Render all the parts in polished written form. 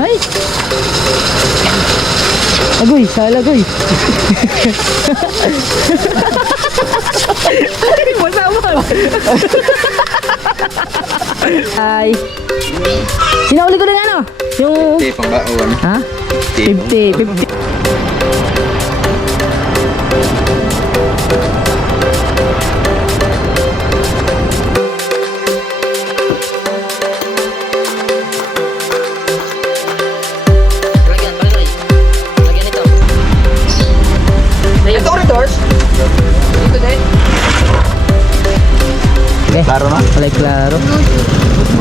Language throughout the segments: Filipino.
Ay! Agoy, salagoy. Masama. Ay. Sinauli ko ng ano? Yung... 50 pambaon. Ha? 50. Okay. Klaro na? Kalay klaro.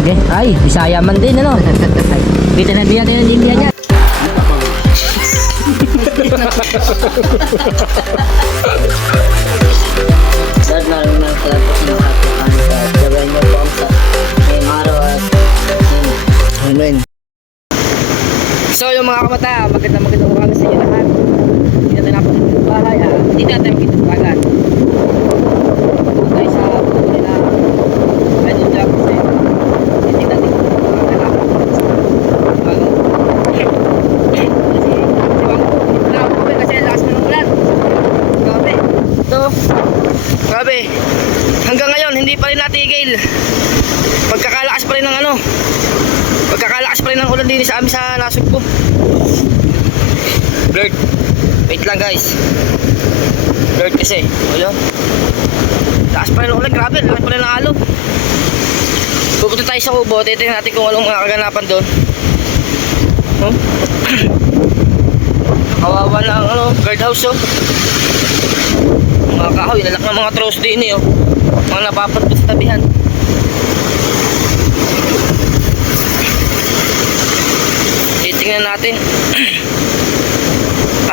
Okay. Ay, Bisaya man din, ano? Kita na din natin yung India niya. Dahil nalang ng kalapos ng katukan sa gawin niyo po ang sa may maro at Amen. So yung mga kamata, magandang umaga sa inyo lahat. Hindi natin napasin ng bahay, hindi natin makita ng bagan. Tayo sa pagkakulay na medyo job kasi hindi natin makakalaman kasi siwang ko, hindi pa na ako kasi lakas na ng ulan. Grabe. So, grabe. Hanggang ngayon, hindi pa rin natigil. Pagkakalakas pa rin ng ano, pagkakalakas pa rin ng ulan din sa amin sa Nasugbo. Blurred. Wait lang guys. Blurred kasi. Ayun. Lakas pa rin ng ulan. Grabe. Lakas pa rin ng alon. Pupunta tayo sa Kubo. Titignan natin kung anong mga kaganapan doon. Huh? Kawawa na ang ano, guardhouse oh. Mga kahoy. Lalak ng mga trose din eh oh. Mga napapatpot sa tabihan. Tingnan natin.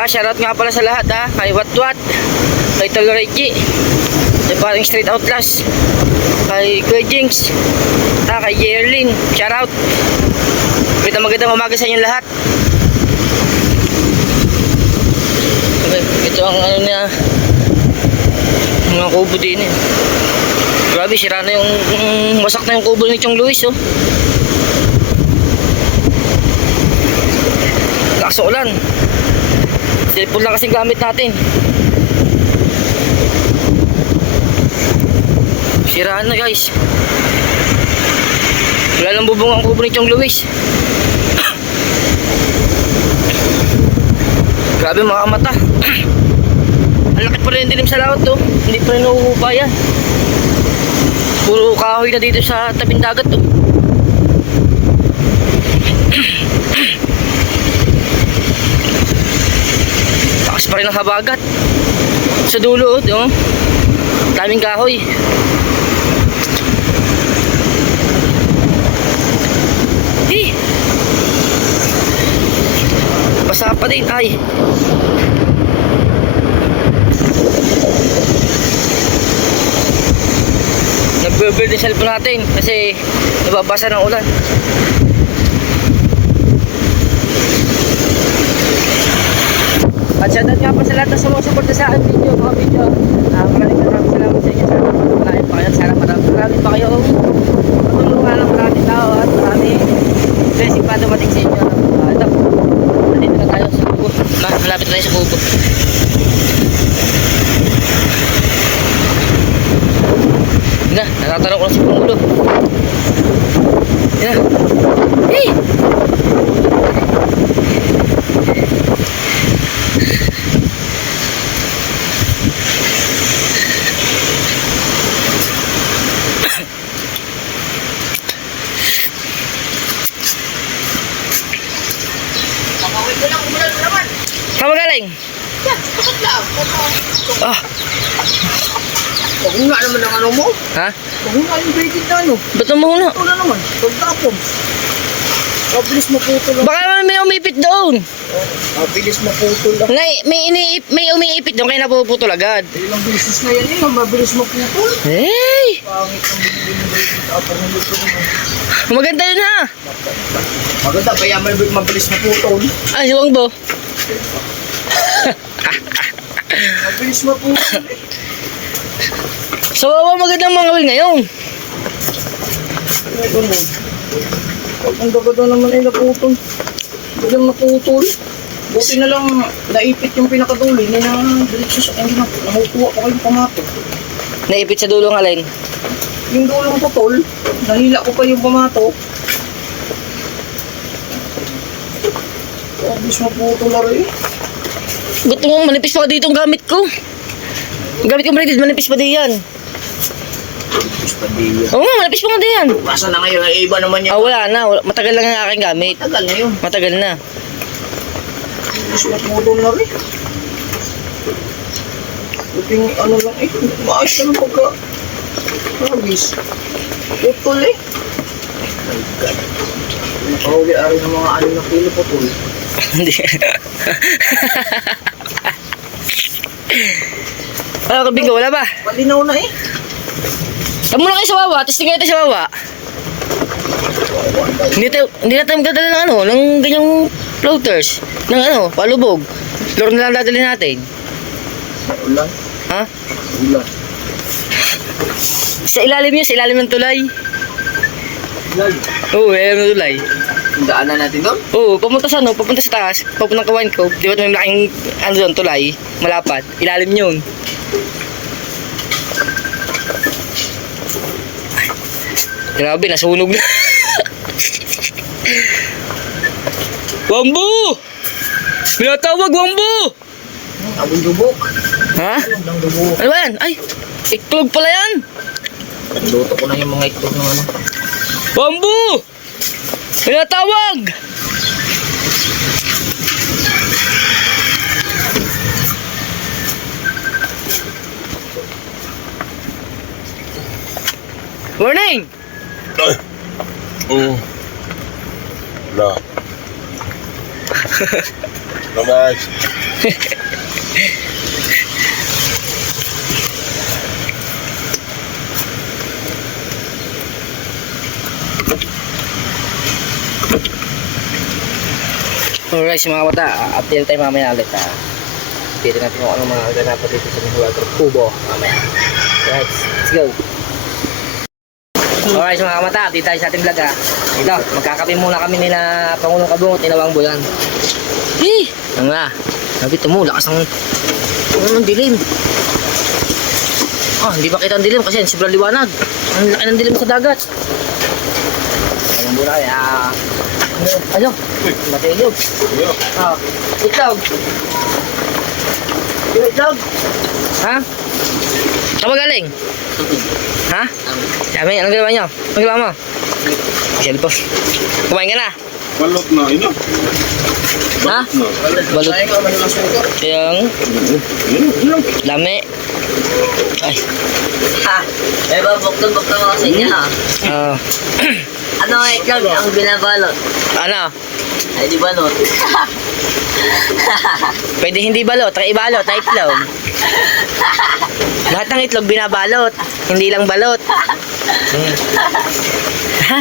Shoutout nga pala sa lahat kay Watwat, kay Toloregi, kay paring Street Outlast, kay Kuya Jinx, kay Jerlyn. Shoutout. Magandang umaga sa inyo lahat. Okay, ito ang ano niya, mga kubo din eh. Grabe, sira na yung wasak na yung kubo ni Chong Luis oh. Lakas ng ulan. Cellphone lang kasing gamit natin. Siraan na guys. Wala lang bubong ang kubo ni Chong Luis. Grabe mga mata. Ang laki pa rin dilim sa laot to. Hindi pa rin nauupa yan. Puro kahoy na dito sa tabing dagat to. Lakas pa rin ang habagat sa dulo oh. Daming kahoy. Basa pa din ay. Nagbe-build yung cellphone natin kasi nababasa ng ulan. At shoutout nga pa sa lahat na sumusuporta sa aking video, mga video. Maraming salamat sa inyo. Sana marami pa kayo. Sana marami pa kayo matulungan ng maraming tao at maraming blessing pa dumating sa inyo. Ito, nandito na tayo sa Kubo. Malapit tayo sa Kubo. Hindi na, natatanong ko lang sa Pangulo. Hindi na. Hey! Saan magaling? yan, takot lang. Ah, Huwag nga naman ang ano mo. ha? Huwag nga yung braided na ano. Ba't mo muna? Ito na naman, pagtapon. Mabilis maputol lang. Baka naman may umipit doon. Mabilis maputol lang. May umiipit doon kaya napuputol agad. Ilang beses na yan eh, mabilis maputol. Hey! Pangit ang binili ng braided tapon ng luto naman. Maganda yun ha. Maganda, kaya mabilis maputol. Ay, siwang bo. Mabilis maputol eh. So, magandang mga wil ngayon. Ito mo. Ang gagawin naman ay naputol. Biglang naputol. Buti na lang naipit yung pinakadulo. Hindi na diretso sa hindi na namukuha ko kayong pamato. Naipit sa dulong alin. Yung dulong putol, nahila ko pa yung pamato. Obvious maputol na rin. Gusto mo, manipis pa dito ang gamit ko. Ang gamit ko manipis pa di yan. Espadilla. Oo nga, manipis pa nga di yan. Masa na ngayon, ay iba naman yan. Ah, wala na. Matagal lang ang aking gamit. Tagal na yun. Matagal na. Obvious maputol na rin. Buting ano lang eh. Maayos naman pagka. Obvious. Putol eh. My God. Nakahuli ari ng mga 6 na kilo putol. Hindi. Ano, kabing ko, wala ba? Malinaw na eh. Tama muna kayo sa wawa, tapos tingnan tayo sa wawa. Hindi na tayo magdadala ng ano, ng ganyang floaters. Ng ano, palubog. Lure na lang dadali natin. Ulan. Ha? Ulan. Sa ilalim niya, sa ilalim ng tulay. Ulan. Oo, ilalim ng tulay. Daanan natin doon? Oo, papunta sa ano, papunta sa taas, papunta ng Kawan Cove. Di ba may malaking, ano doon, tulay, malapat. Ilalim yun. Grabe, nasunog na. Wambu! Minatawag, Wambu! Abong dubok. Ha? Abong dubok. Ano ba yan? Ay, iklog pala yan. Luto ko na yung mga itlog ng ano. Wambu! Minatawag! Morning! Oo. Wala. No guys. Alright mga mata, update tayo mamaya ulit ha. Update natin kung ano mga ganapan dito sa Mihuago Kubo mamaya. Alright, let's go. Alright mga mata, update tayo sa ating vlog ha. Ito, magkakape muna kami nila Pangulong Kabungot, Tinawang Bulan. Ano nga, sabi mo, lakas ng dilim. Hindi ba kita ang dilim kasi sobrang liwanag. Ang laki ng dilim sa dagat. Ayun muna kaya. Ano? Matiyog. Itlog. Yung itlog. Ha? Saan ba galing? Ha? Sabi, anong ginawa nyo? Anong ginawa mo? Cellphone. Kumain ka na? Balot na ino. Ha? Balot. Sayang ka man ng suko. Yung lami. Ay. Ha? Eh, babukton-bukton ako sa inyo ha. Ah. Ano ang itlog ang binabalot? Ano? Ay, di balot. Pwede hindi balot, try ibalot na itlog. Lahat ng itlog binabalot, hindi lang balot. Ha?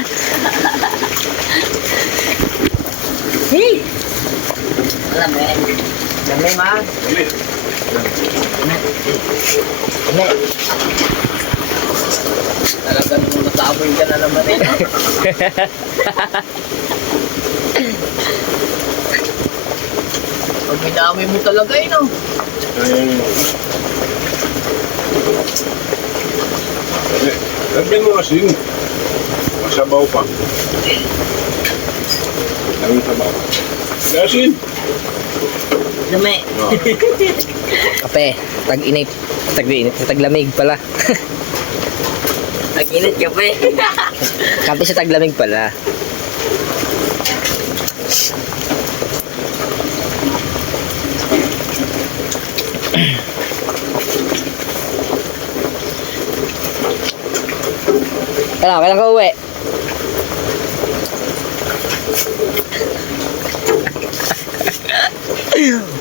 Hey! Alam mo eh. Dami ma. Dami. Talagang nataboy ka na naman eh. Pag minamay mo talaga eh no. Lagyan mo asin. Masabaw pa. Ang sabaw. Asin. Dumi. Kape, tag-init. Tag-init, taglamig pala. Nag-init ka pa eh. Kape sa taglamig pala. Kailan ka uwi?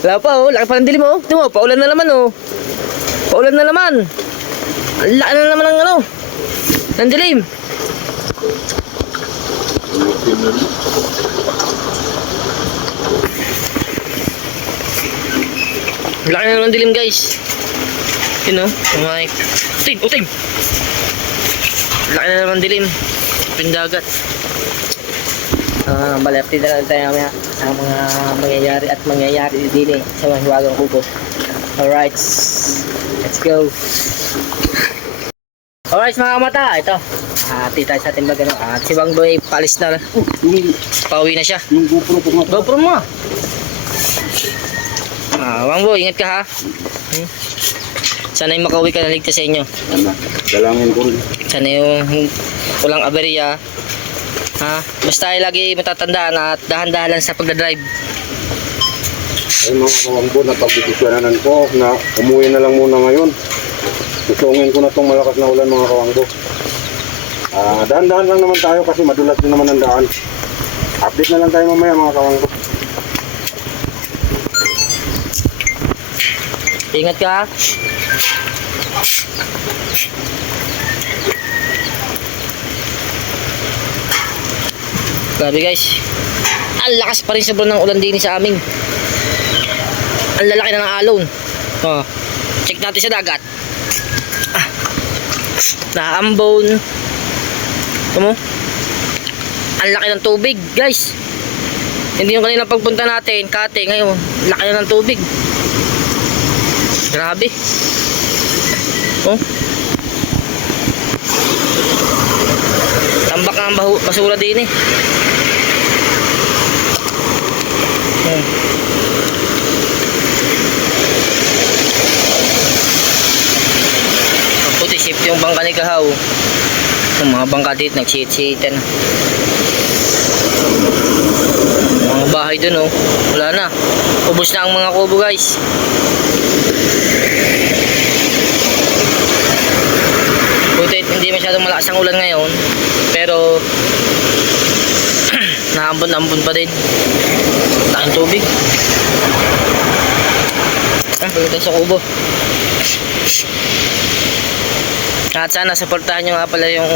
Wala pa oh, laki pa ng dilim oh. Tingnan mo, paulan na naman oh. Paulan na naman. Ang laki na naman ng ano. Ng dilim. Ang laki na naman ng dilim guys. Yun oh, umay. Uting, uting. Ang laki na naman dilim. Pindagat. Bali, update na lang tayo mamaya sa mga mangyayari din sa mga hiwagang kubo. Alright, let's go. Alright mga kamata, ito. Update tayo sa ating vlog. At si Bang Boy, palis na. Pauwi na siya. Yung GoPro ko nga. GoPro mo. Bang Boy, ingat ka ha. Sana yung makauwi ka na ligtas sa inyo. Dalangin ko rin. Sana yung walang aberya. Basta ay lagi matatandaan at dahan-dahan lang sa pagdadrive. Ay mga kawangbo, napagdidisyonanan ko na umuwi na lang muna ngayon. Susungin ko na tong malakas na ulan mga kawangbo. Dahan-dahan lang naman tayo kasi madulas din naman ang daan. Update na lang tayo mamaya mga kawangbo. Ingat ka ha. Grabe guys, ang lakas pa rin sobrang ng ulan din sa amin. Ang lalaki na ng alon. Check natin sa dagat. Naambon. Tamo? Ang laki ng tubig guys. Hindi yung kanina pagpunta natin Kate, ngayon laki na ng tubig. Grabe. Tambak ang basura din eh. Puti safety yung bangka ni Kahaw. Yung mga bangka dito nagsit-sitan. Mga bahay dun wala na. Ubos na ang mga kubo guys. Buti hindi masyadong malakas ang ulan ngayon, pero naambon-ambon pa din. Laking tubig. Balik sa kubo. At sana supportahan nyo nga pala yung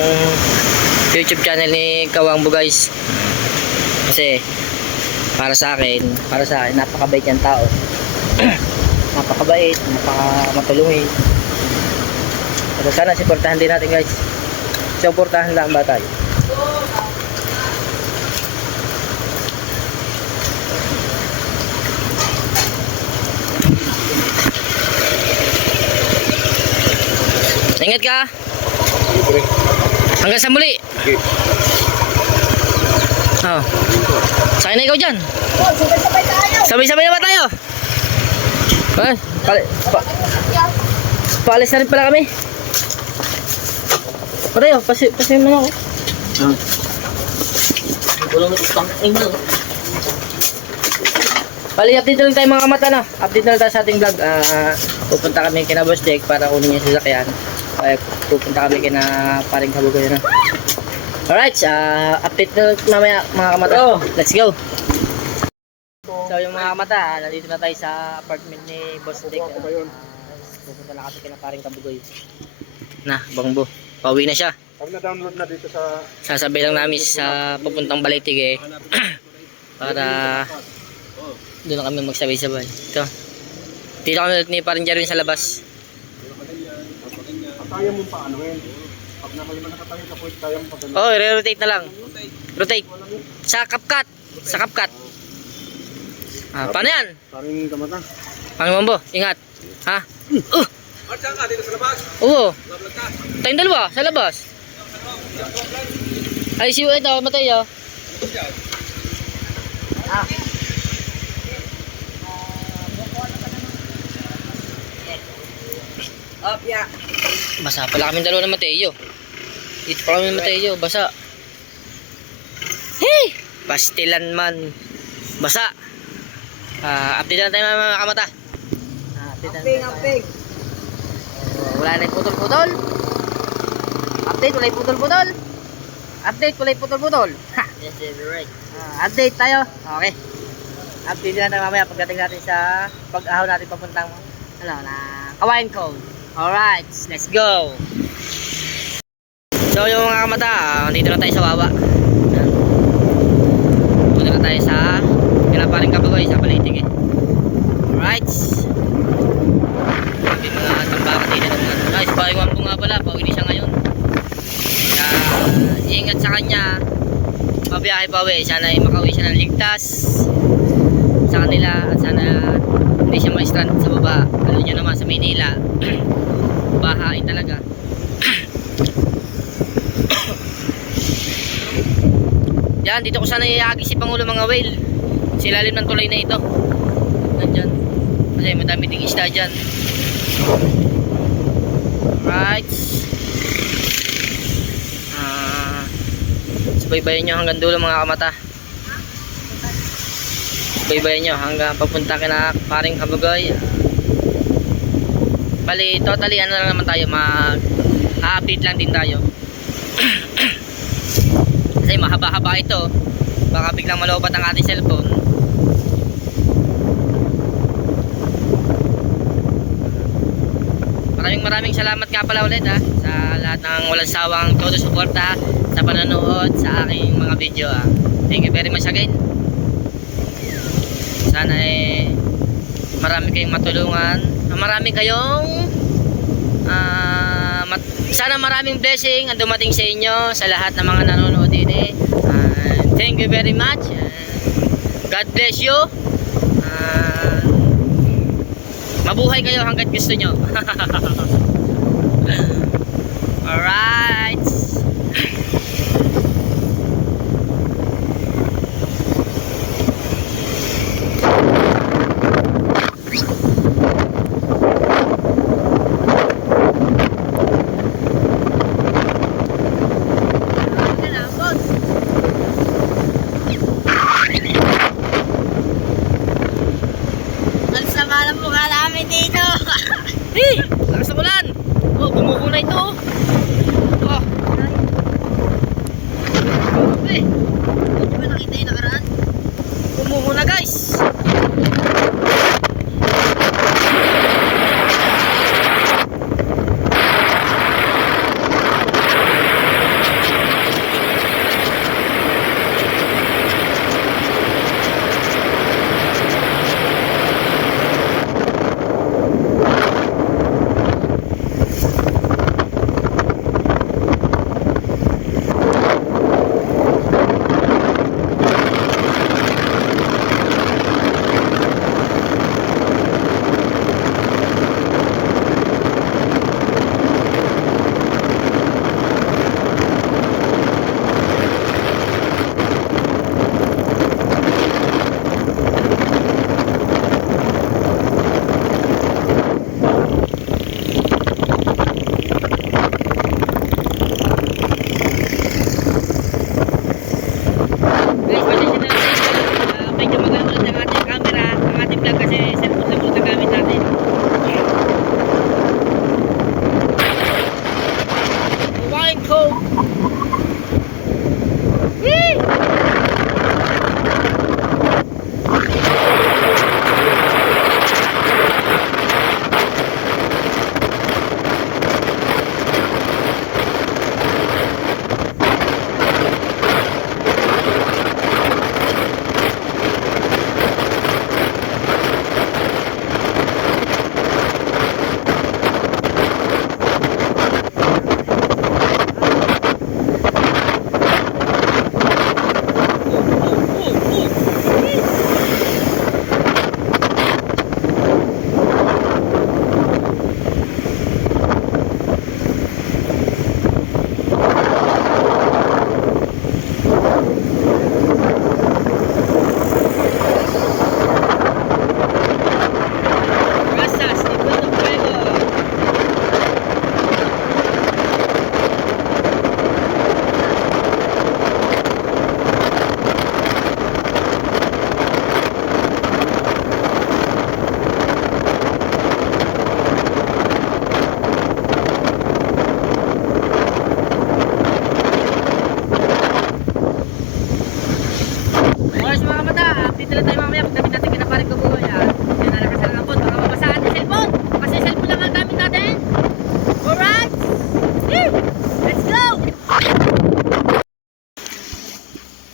YouTube channel ni Kawangbo guys. Kasi para sa akin napakabait yung tao. Napakabait, napakamatulungin. So sana supportahan din natin guys. Supportahan lang ba tayo? Ingat ka. Hanggang sa muli. Okay. Saan na ikaw dyan? Sabay-sabay na ba tayo? Paalis na rin pala kami. Patayo, pasiyo mo na ako. Walang utang. Ay, mo. Bali, update na lang tayo mga kamata na. Update na lang tayo sa ating vlog. Pupunta kami kina Boss Jake para kunin niya sa sasakyan. Pupunta kami kina paring Kabugoy na. Alright, update na mamaya mga kamata. Let's go! So yung mga kamata, nandito na tayo sa apartment ni Boss Jake. Pupunta na kasi kina paring Kabugoy. Na, Bangbo. Pauwi na siya. Pag na-download na dito sa... Sasabay lang namin sa pupuntang Balete para doon na kami magsabay-sabay. Ito. Dito kami ni paring Jerwin sa labas. Kaya mo pa ano yun. Pag nakatayo sa point, kaya mo pa ganun. Oh, re-rotate na lang. Rotate. Sa CapCut. Sa CapCut. Paano yan? Parang kamata. Ang mambo, ingat. Ha? Saan ka? Dito sa labas? Oo. Tayong dalawa, sa labas. Ay, siyo ito, matay oh. Basa pala kami dalawa ng Mateo. Dito pa kami ng Mateo, basa. Hey! Pastilan man. Basa. Update na tayo mga kamata. Update. Wala na yung putol-putol. Update, wala yung putol-putol. Update, wala yung putol-putol. Yes, you're right. Update tayo. Okay. Update na tayo mamaya pagdating natin sa pag-ahaw natin papuntang Kawayan Cove. Alright, let's go. So yung mga kamata, dito na tayo sa Wawa. Punta na tayo sa Pinaparing Kabugoy sa Balete. Alright. May mga tambakan dito naman. Nice, pahingwan ko nga pala, pauwi siya ngayon. Ingat sa kanya. mabiyahe pa uwi. Sana ay makauwi siya ng ligtas sa kanila at sana hindi siya ma-strand sa baba. Alam niyo naman sa Maynila, bahain talaga. Yan, dito ko sana iagis si Pangulo mga whale. Sa ilalim ng tulay na ito. Nandyan. Kasi madami ding isda dyan. Right. Subaybayan nyo hanggang dulo mga kamata. Subaybayan nyo hanggang papunta kina paring Habugoy. Bali, totally ano lang naman tayo, mag-update lang din tayo. Kasi mahaba-haba ito. Baka biglang malobat ang ating cellphone. Maraming salamat nga pala ulit sa lahat ng walang sawang todo suporta sa panonood sa aking mga video Thank you very much again. Sana marami kayong matulungan. Marami kayong sana maraming blessing ang dumating sa inyo sa lahat ng mga nanonood din thank you very much. God bless you. Mabuhay kayo hanggat gusto nyo. Alright. Hey! Lakas ng ulan! Oh, bumuko na ito! Oh! Okay! Hindi ba nakita yung nakaraan? Bumuko na guys!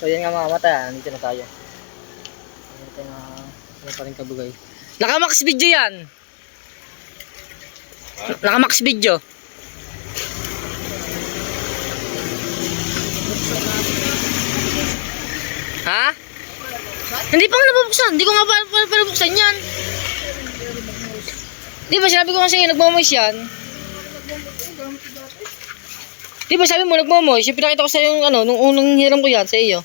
So yan nga mga mata, nandito na tayo. Nandito na pa rin Kabugay. Naka-max video yan. Naka-max video. Ha? Hindi pa nga nabubuksan. Hindi ko nga pa nabuksan yan. Di ba sinabi ko nga sa'yo, nagmamoys yan? Di ba sabi mo, nagmamoys? Yung pinakita ko sa'yo yung ano, nung unang hiram ko yan sa iyo.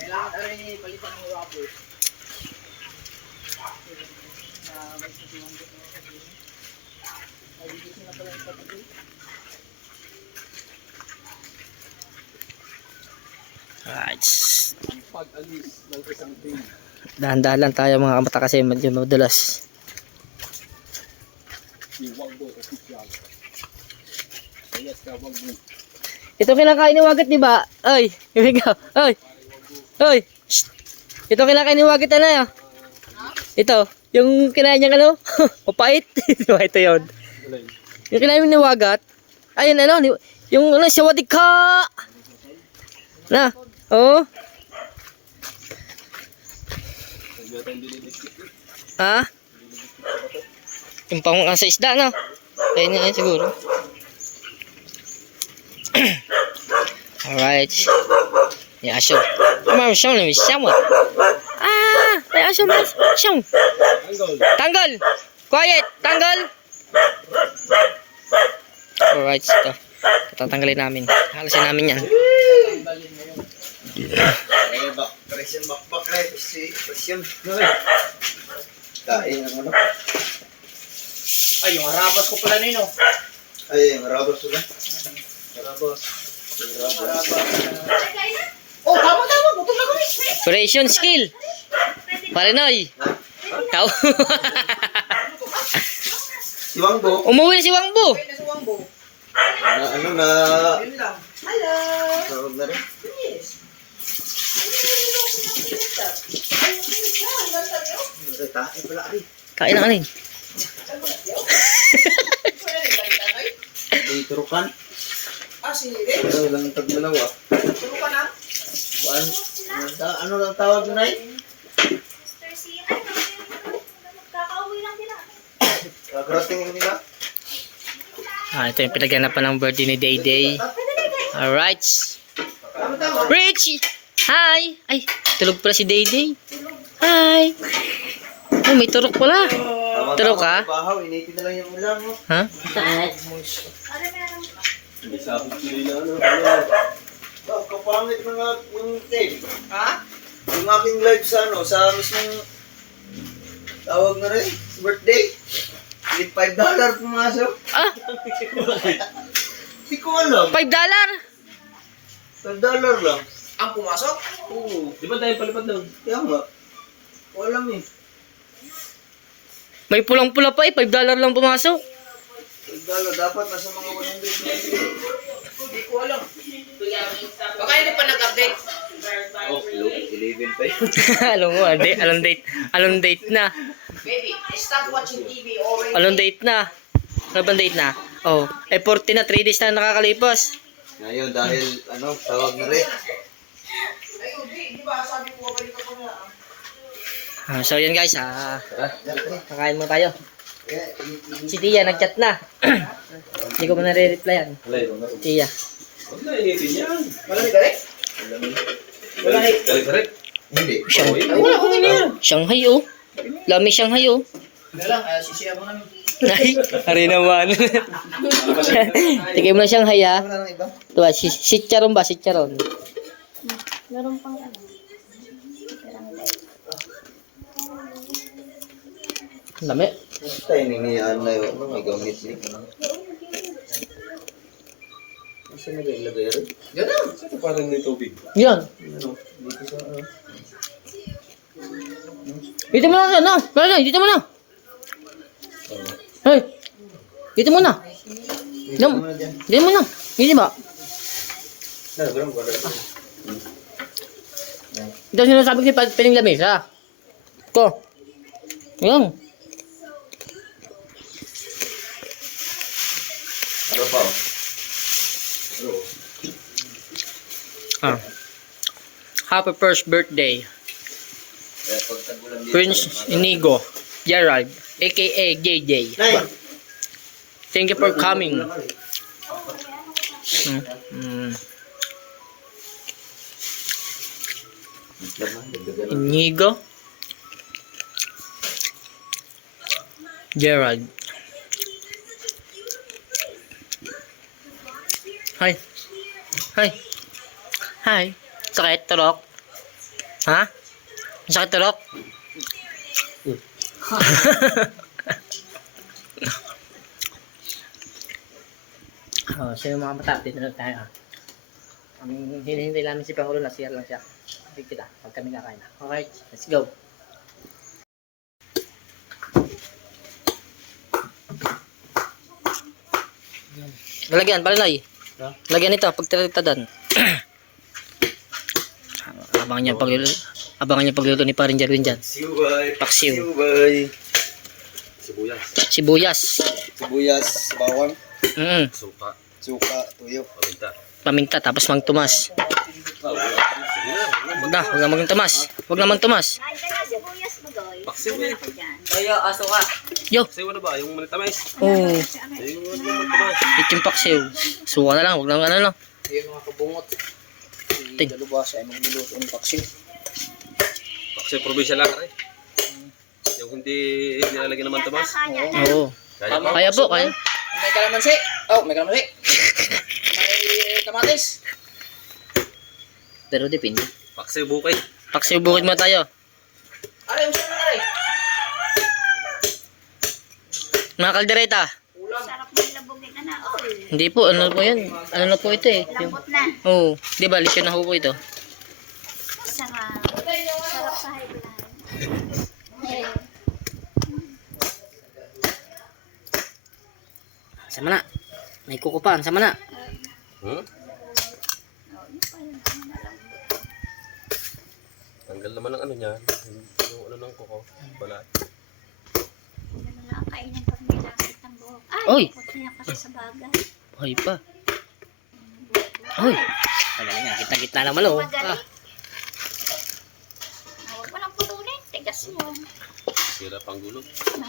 Kailangan rin palitan ng rubber. Alright. Pag-alis ng isang team. Dahan-dahan lang tayo mga kamata kasi medyo madulas. Si Wangbo official. Yes, ka Wangbo. Ito kinakain ni Wagat, di ba? Ay, here go. Ay. Ay. Shh. Ito kinakain ni Wagat na ya. Ito, yung kinain niya ano? Mapait. Diba ito yun? Yung kinain ni Wagat. Ayun ano, yung ano, sawadika. Na. Oh. Ha? Yung pang sa isda, no? Ayun nga yun siguro. Alright. Ya, asyong. Ma'am, siyang namin siyang mo. Ah! Ay, asyong mo. Siyang. Tanggal! Quiet! Tanggal! Alright, ito. Tatanggalin namin. Halasin namin yan. Presyon bakbak na presyon. Kain ang ano. Ay, yung harabas ko pala nino. Ay, yung rabas ko na. Rabas. Oh, tama. Gutom na kami. Operation skill. Parinoy. Tao. Si Wangbo, Umuwi na si Wangbo. Pwede sa Wangbo. na ano na... Yun lang. Hello. Sarap na rin. Ay, tae pala ay. Kain na kanin. May turukan. Si Rick. Ano lang tagmalawa. Turo ka na. Ano lang tawag na ay? Kakarating mo nila. Ah, ito yung pinaganapan ng birthday ni Day Day. Alright. Rich! Hi! Ay, tulog pala si Day Day. Hi! Oh, may turok pala. Tulog ka? Bahaw, initin na lang yung ulam mo. Ha? May sakit sila na kapangit na nga yung tape. Ha? Yung aking live sa ano, sa mismong tawag na rin, birthday. With $5 pumasok. Ah, Hindi ko alam. $5? $5 lang. Ang pumasok? Oo. Di ba tayo palipad doon? Kaya nga. Ko alam eh. May pulang-pula pa eh. $5 lang pumasok. $5 dapat nasa mga 100. Hindi ko alam. Baka hindi pa nag-update. Oh, 11 pa yun. Alam mo, anong date na. Baby, stop watching TV already. Anong date na? Ano bang date na? Oh, 40 na, 3 days na nakakalipas. Ngayon dahil ano, tawag na rin. Ayun, di ba sabi ko babalik ako na. So yan guys, kakain mo tayo. Si Tia nag-chat na. Hindi ko pa nare-replyan. Tia. Malamig ka rin? Hindi. Wala, okay na yan. Shanghai oh. Lami Shanghai oh. Wala lang, sisiya mo namin. Ay, hari naman. Tigay mo na Shanghai ha. Wala nang iba? Diba, si Charon ba? Si Charon. Meron pang ano. Lami. Basta ininiyaan na yun. May gamit niya. Kasi nag-ilagay rin. Yan na. Yan. Dito mo na, ano? Dito mo na. Hey. Dito mo na. Dito mo na. Dito ba? Ito ang sinasabi ko sa piling lamesa. Ko. Yan. Ano pa? Ah. Happy first birthday, Prince Inigo Gerald, aka JJ. Nay! Thank you for coming. Inigo. Gerald. Hi. Hi. Hi. Sakit tulok. Ha? Sakit tulok. Oh, so yung mga bata, dito na tayo. Ang hinihintay namin si Pangulo, nasiyar lang siya. Big kita, pag kami kakain na. Okay, let's go. Lalagyan, palay. Lagyan ito, pagtitadadan. Abangan niya pagluto ni Parin Jerwin dyan. Siubay. Paksiw. Siubay. Sibuyas. Sibuyas, bawang, Suka. suka, tuyo. Paminta, tapos Mang Tomas. Huwag na Mang Tomas. Huwag na Mang Tomas. Paksiw eh. Toyo, aso ka. Yo. Paksiw ano ba? Yung manitamis? Oh, Yung manitamis. itong paksiw. Suka na lang, huwag na ano lang. Ayun mga kabungot. Ting. Si Dalubas ay magluluto ng paksiw. Paksiw probinsya lang eh. Yung hindi nilalagyan naman tamas. Oo. Kaya pa. Kaya po, kaya. May kalamansi. Oh, may kalamansi. May kamatis. Pero depende. Paksiw bukay. Paksiw bukid mo tayo. Aray, usan na aray. Mga kaldereta. Sarap na labogin na na. Oh, Hindi po, ano po yan? Ano na po ito eh. Yung, lambot na. oh, di ba, lisyon na po ito. Sarap. Sarap sa high blood. Eh, Sama na. May kukupan, sama na. Tanggal naman ang ano niya. Yung ano ng kuko. Balat. Ano na lang ang kainin pag may langit ng buhok. Ay, Oy! puti yan kasi sa bagay. Ay pa. Ay. Magaling nga, kita-kita naman oh. Magaling. Huwag mo lang putunin. Tigas mo. Sira pang gulog. May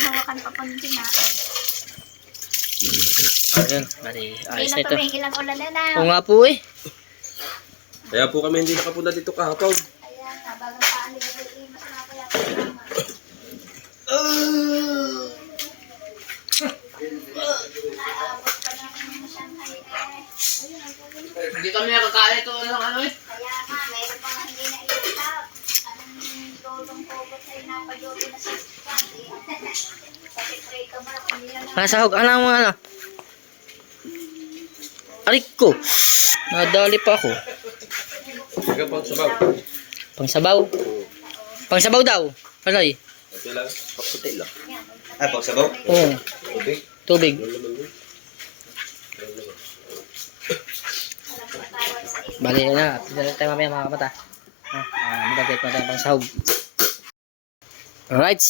hawakan pa pag kinain. Ayun, bali, Hindi ayos na na ito. tumingil ang ulan na na. Oo nga po eh. Kaya po kami hindi nakapunta dito kahapon. Ayan, bagang paano yung mas nakaya ko naman. Hindi kami nakakain ito ng ano eh. Kaya nga, mayroon pa nga hindi na iusap. Anong lulong kogot sa'yo na pag-yoto na sa pati. Kasi pray ka ba kung hindi na Masahog, ano ang mga ano? Arik ko. Nadali pa ako. Sige pang sabaw. Pangsabaw. Pangsabaw daw. Alay. Okay lang. Paputi lang. Ay, pagsabaw. Oo. Tubig. Tubig. Bali na. Dito tayo mamaya mga kamata. Magagayat na tayo pang sahog. Alright.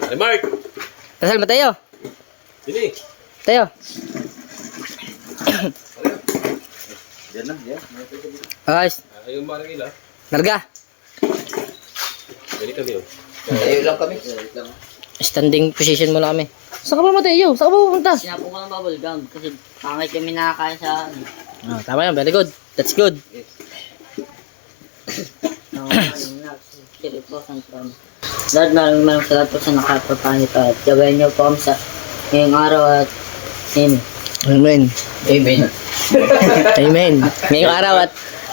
Ay Mark! Dasal mo tayo. Sini! Tayo. Yan na, yan. Alright. Ayun parang ila. Larga. Pwede kami oh. Ayaw lang kami. Standing position mo na kami. Saan ka ba Mateo? Saan ka ba pupunta? Sinapo ko ng bubble gum kasi pangit kami nakakain sa ano. Tama yan. Very good. That's good. Lord, maraming salamat po sa nakapapangit at gabayan niyo po kami sa ngayong araw at amen. Amen. Amen. Amen. Ngayong araw at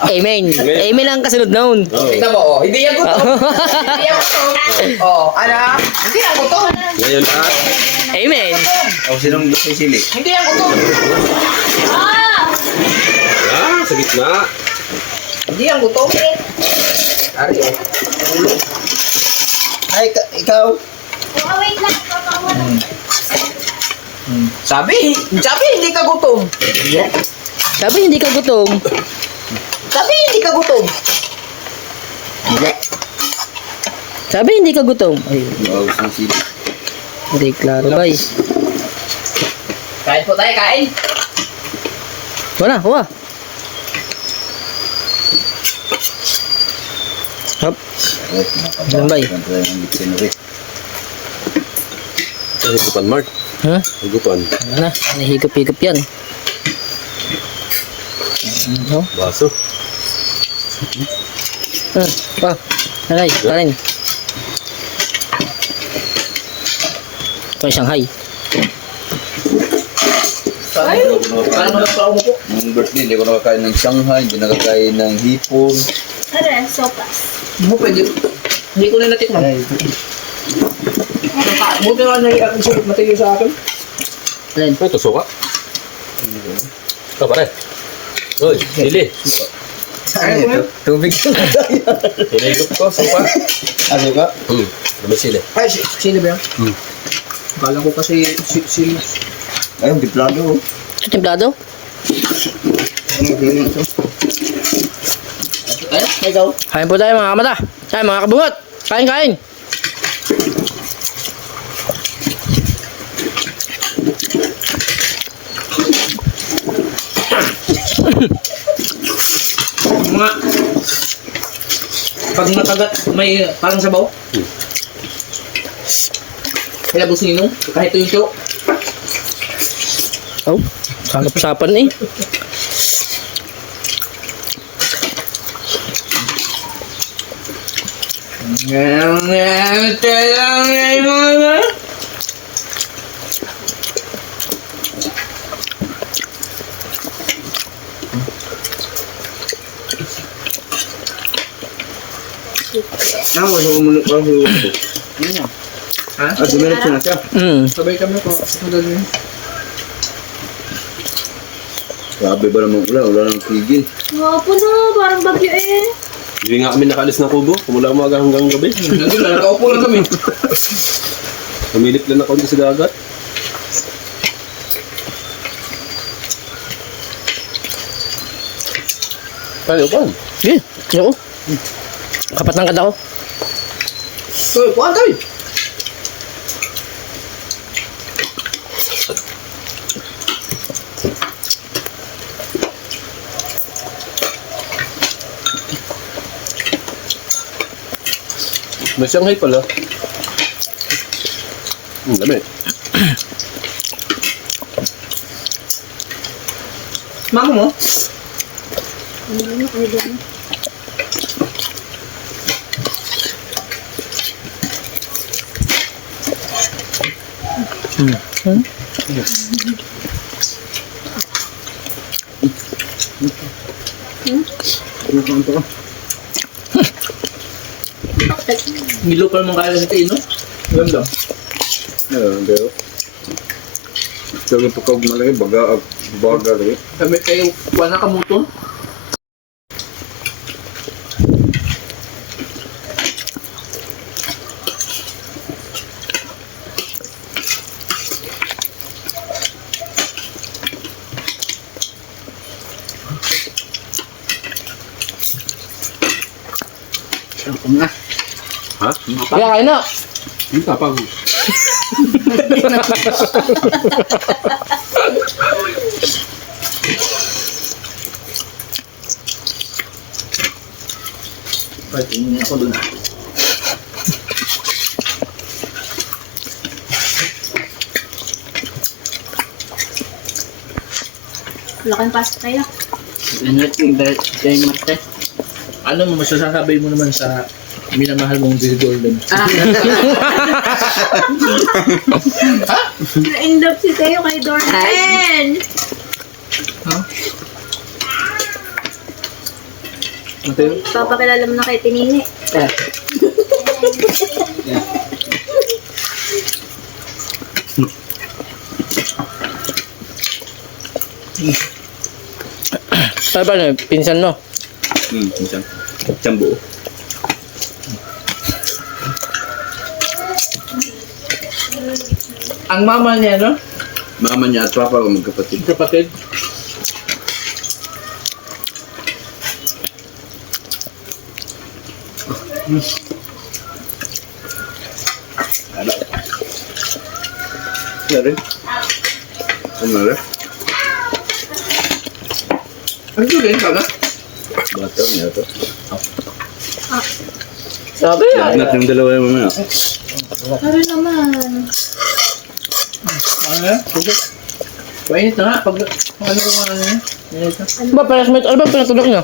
amen. Amen ang kasunod noon. Tingnan mo, oh. Hindi yan gutom. Hindi yan gutom. Oh, ano? Hindi yan gutom. Ngayon at... Amen. O, sinong gusto yung sili? Hindi yan gutom. Ah, sa gitna. Hindi yan gutom. Ari, oh. Ulo. Ay, ikaw. Oh, wait lang. Papawalan. Sabi hindi ka gutom. Sabi hindi ka gutom. Sabi hindi ka gutom. Sabi hindi ka gutom. Ay, Wow, isang sili. hindi klaro ba eh. Kain po tayo, kain. Wala, wala. Hop. Ganun ba eh? Ganun ba yung Ito si Kupan Mark. Ha? Higupan. Ano na? Nahigop-higop yan. Ano? Baso. Pa. Nanay, kanin. Ito Shanghai. Paano na pa ako po? Nung birthday, hindi ko nakakain ng Shanghai, hindi nakakain ng hipon. Ano, sopas. Mo pwede. Hindi ko na natikman. Buti nga naiyak ang sulit matayo sa akin. Ito, suka. Ito, pare. Uy, sili. Ano ito? Tubig na tayo. Hinigop ko, suka. Ano ba? Ano sili? Ay, sino ba yan? Kala ko kasi si Ayun, diplado. Ito templado? ikaw. Kain po tayo mga kamata. Kain mga kabungot. Kain, kain. Mga pag nakagat may parang sabaw. Kaya businino, kahit ito yung tiyo. Oh, salap-sapan eh. Ha? Dumiretso na siya. Sabay kami po. Sunod niyo. Grabe ba naman ulan? Wala nang tigil. Wapo na, parang bagyo eh. Hindi nga kami nakaalis ng kubo. Kumula umaga hanggang gabi. Nandun na, nakaupo lang kami. Pumilip lang ako dito sa dagat. Tayo pa. Sige, ako. Kapat ng kada ko. So, kuhaan tayo. May Shanghai pala. Dami. Mamo mo? Milo pa naman kaya sa tino. Ganda. Pero Sabi pagkag malaki, baga rin. Sabi kayo, wala ka muto. Ha? Kaya kain na. Hindi tapang. Ay, tingin ako dun. Laking pasta kaya. Ano mo masasabi mo naman sa minamahal mong Bill Golden? Na-indop si Teo kay Dornan. Mateo? Papakilala mo na kay Tinini. Sabi pa na, pinsan mo. Isang buo. Ang mama niya, no? Mama niya at papa ko magkapatid. Kapatid. Ano rin? Ano rin? Ano yun, kala? Bata niya ito. Sabi Lagnat yung dalawa yung mamaya. Ano naman? Ano yan? Painit na nga. Pag ano ko ano yan? Ba, parang may ano ba pinatulog niyo?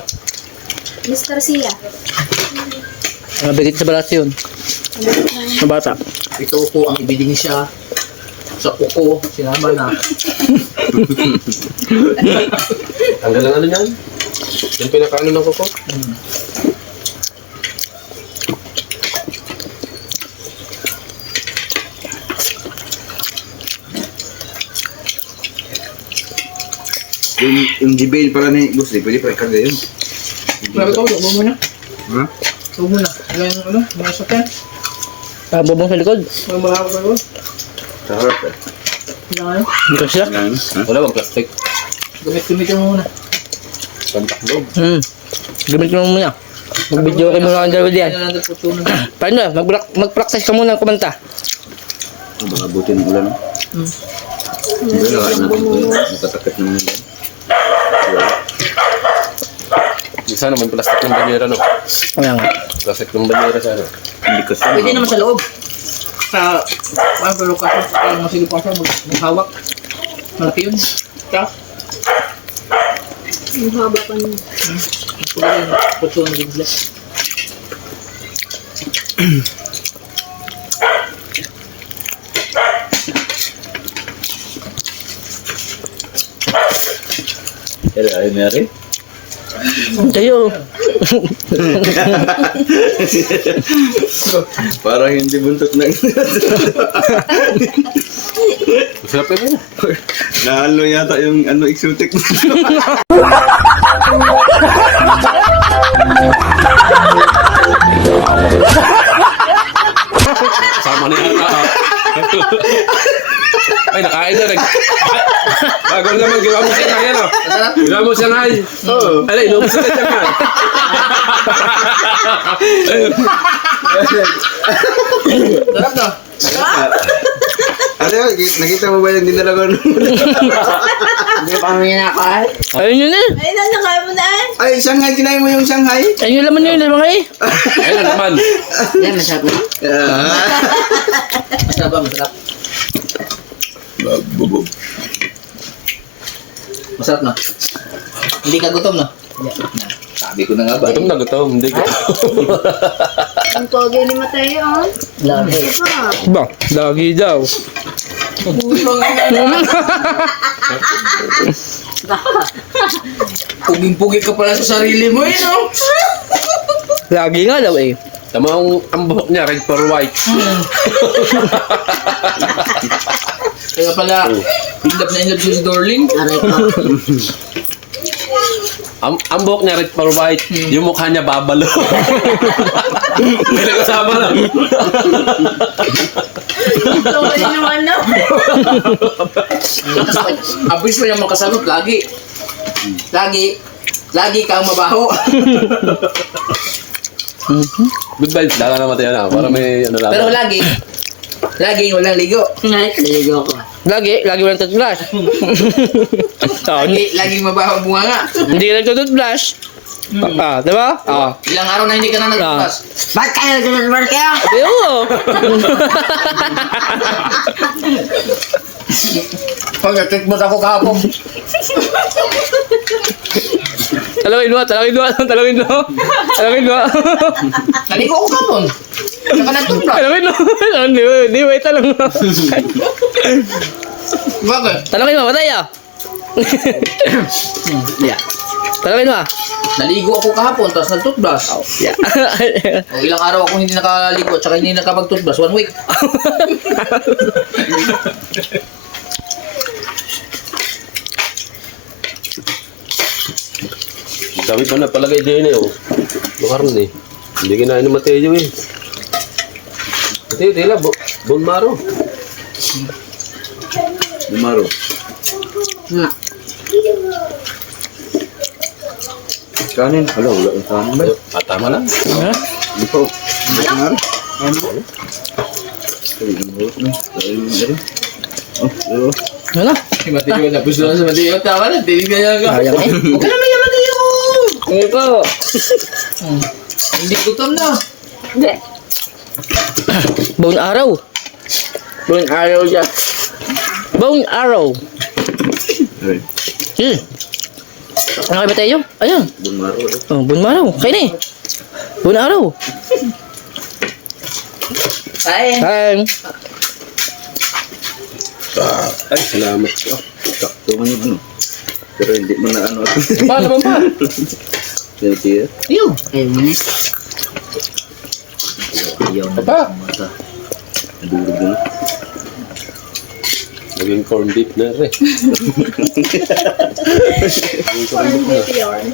Mr. Sia. Nabigit sa balas yun. Sa bata. Ito ko ang ibigin siya sa kuko. Sinama na. Tanggal ang ano yan? Yung pinakaano ng kuko? Yung Gmail pala ni Boss, pwede pa ikarga yun. Grabe ko, huwag mo muna. Ha? Huwag muna. Wala yung ano, mga sakyan. Bubong sa likod. Huwag mahawak ko. Sa harap eh. Wala nga yun. Dito siya. Wala bang plastic? Gumit mo muna. Pantaklob. Gamit ko muna. Mag-video kayo muna ang dalawa diyan. Kaya natin putunan. Paano? Mag-practice ka muna ng kumanta. Baka buti ng ulan. Hindi na natatakit naman yun. Sana may plastic ng banyera, no? Ayan nga. Plastic ng banyera sana. Hindi kasi. Pwede naman sa loob. Sa, pero kasi parang masigil pa siya maghawak. Malaki yun. Kaya, Ang haba pa niya. pwede yun. Putunan ng bigla. Pero ayun na rin. Tayo. Parang hindi buntot na. Masarap yun. Nahalo yata yung ano exotic. Kasama na yata. Ay, nakain na rin. Bago naman, ginawa mo siya na yan, oh. Ginawa mo siya na yan. Oo. Alay, inubos na siya nga. Sarap na. Ano yun? Nakita mo ba yung dinala ko? Hindi pa kami nakain. Ayun yun eh. Ay, nanakaya mo na eh. Ay, Shanghai. Kinain mo yung Shanghai? Ayun yung laman yun. Laman nga eh. Ayun na naman. Hindi, masarap na. Masarap ba? Masarap. Masarap na. Hindi ka gutom na. Sabi ko na nga ba? Gutom na gutom. Hindi ka. Ang pogi ni Mateo, oh. Lagi. Diba? Ba, lagi daw. Puging-pugi ka pala sa sarili mo eh, no? Lagi nga daw eh. Tama ang buhok niya, red for white. Kaya pala, indap na indap siya si Darling. Aray ko. Ang buhok niya, red for white. Yung mukha niya, babalo. May nakasama lang. Ito yung ano. Abis mo yung makasagot, lagi. Lagi kang mabaho. Good vibes, dala naman tayo na. Para may ano lang. Pero lagi walang ligo. Naligo ko. Lagi walang toothbrush. Laging mabaho bunga nga. Hindi ka nagtututbrush. Diba? Ilang araw na hindi ka na nagtutas. Ba't kayo nagtutubar kayo? Ayun. Pag-tweet mo ako kahapon. Talawin mo. Naligo ako kahapon. Saka nagtutas. Talawin mo. Hindi, wait lang. Bakit? Talawin mo, matay ah. Yeah. Talawin mo ah. Naligo ako kahapon, tapos nag-toothbrush. Yeah. O, ilang araw ako hindi nakaligo, tsaka hindi nakapag-toothbrush. 1 week. Dami pa na palagay din eh, oh. Makaroon eh. Hindi kinain ng Mateo eh. Mateo, tila, bone marrow. Lumaro. Kanin. Wala yung kanin ba? Tama lang. Ito. Lumaro. Oh, Ano? Si Mateo, tapos na sa Mateo. Tama na, tinignan niya ako. Sayang eh. Huwag ka naman yung Mateo! Hindi po. Hindi gutom na. Buong araw. Buong araw dyan. Bone arrow. Ano kayo ba tayo? Ayun. Oh, bone marrow. Kain eh. Bone arrow. Kain. Ay, salamat. Sakto man yun, ano. Pero hindi mo na ano. Paano ba ba? Tira. Iyo. Ayun mo na. Ayaw na. Papa. Mata. Nadurog na. Naging corn beef na rin. Corn beef yun.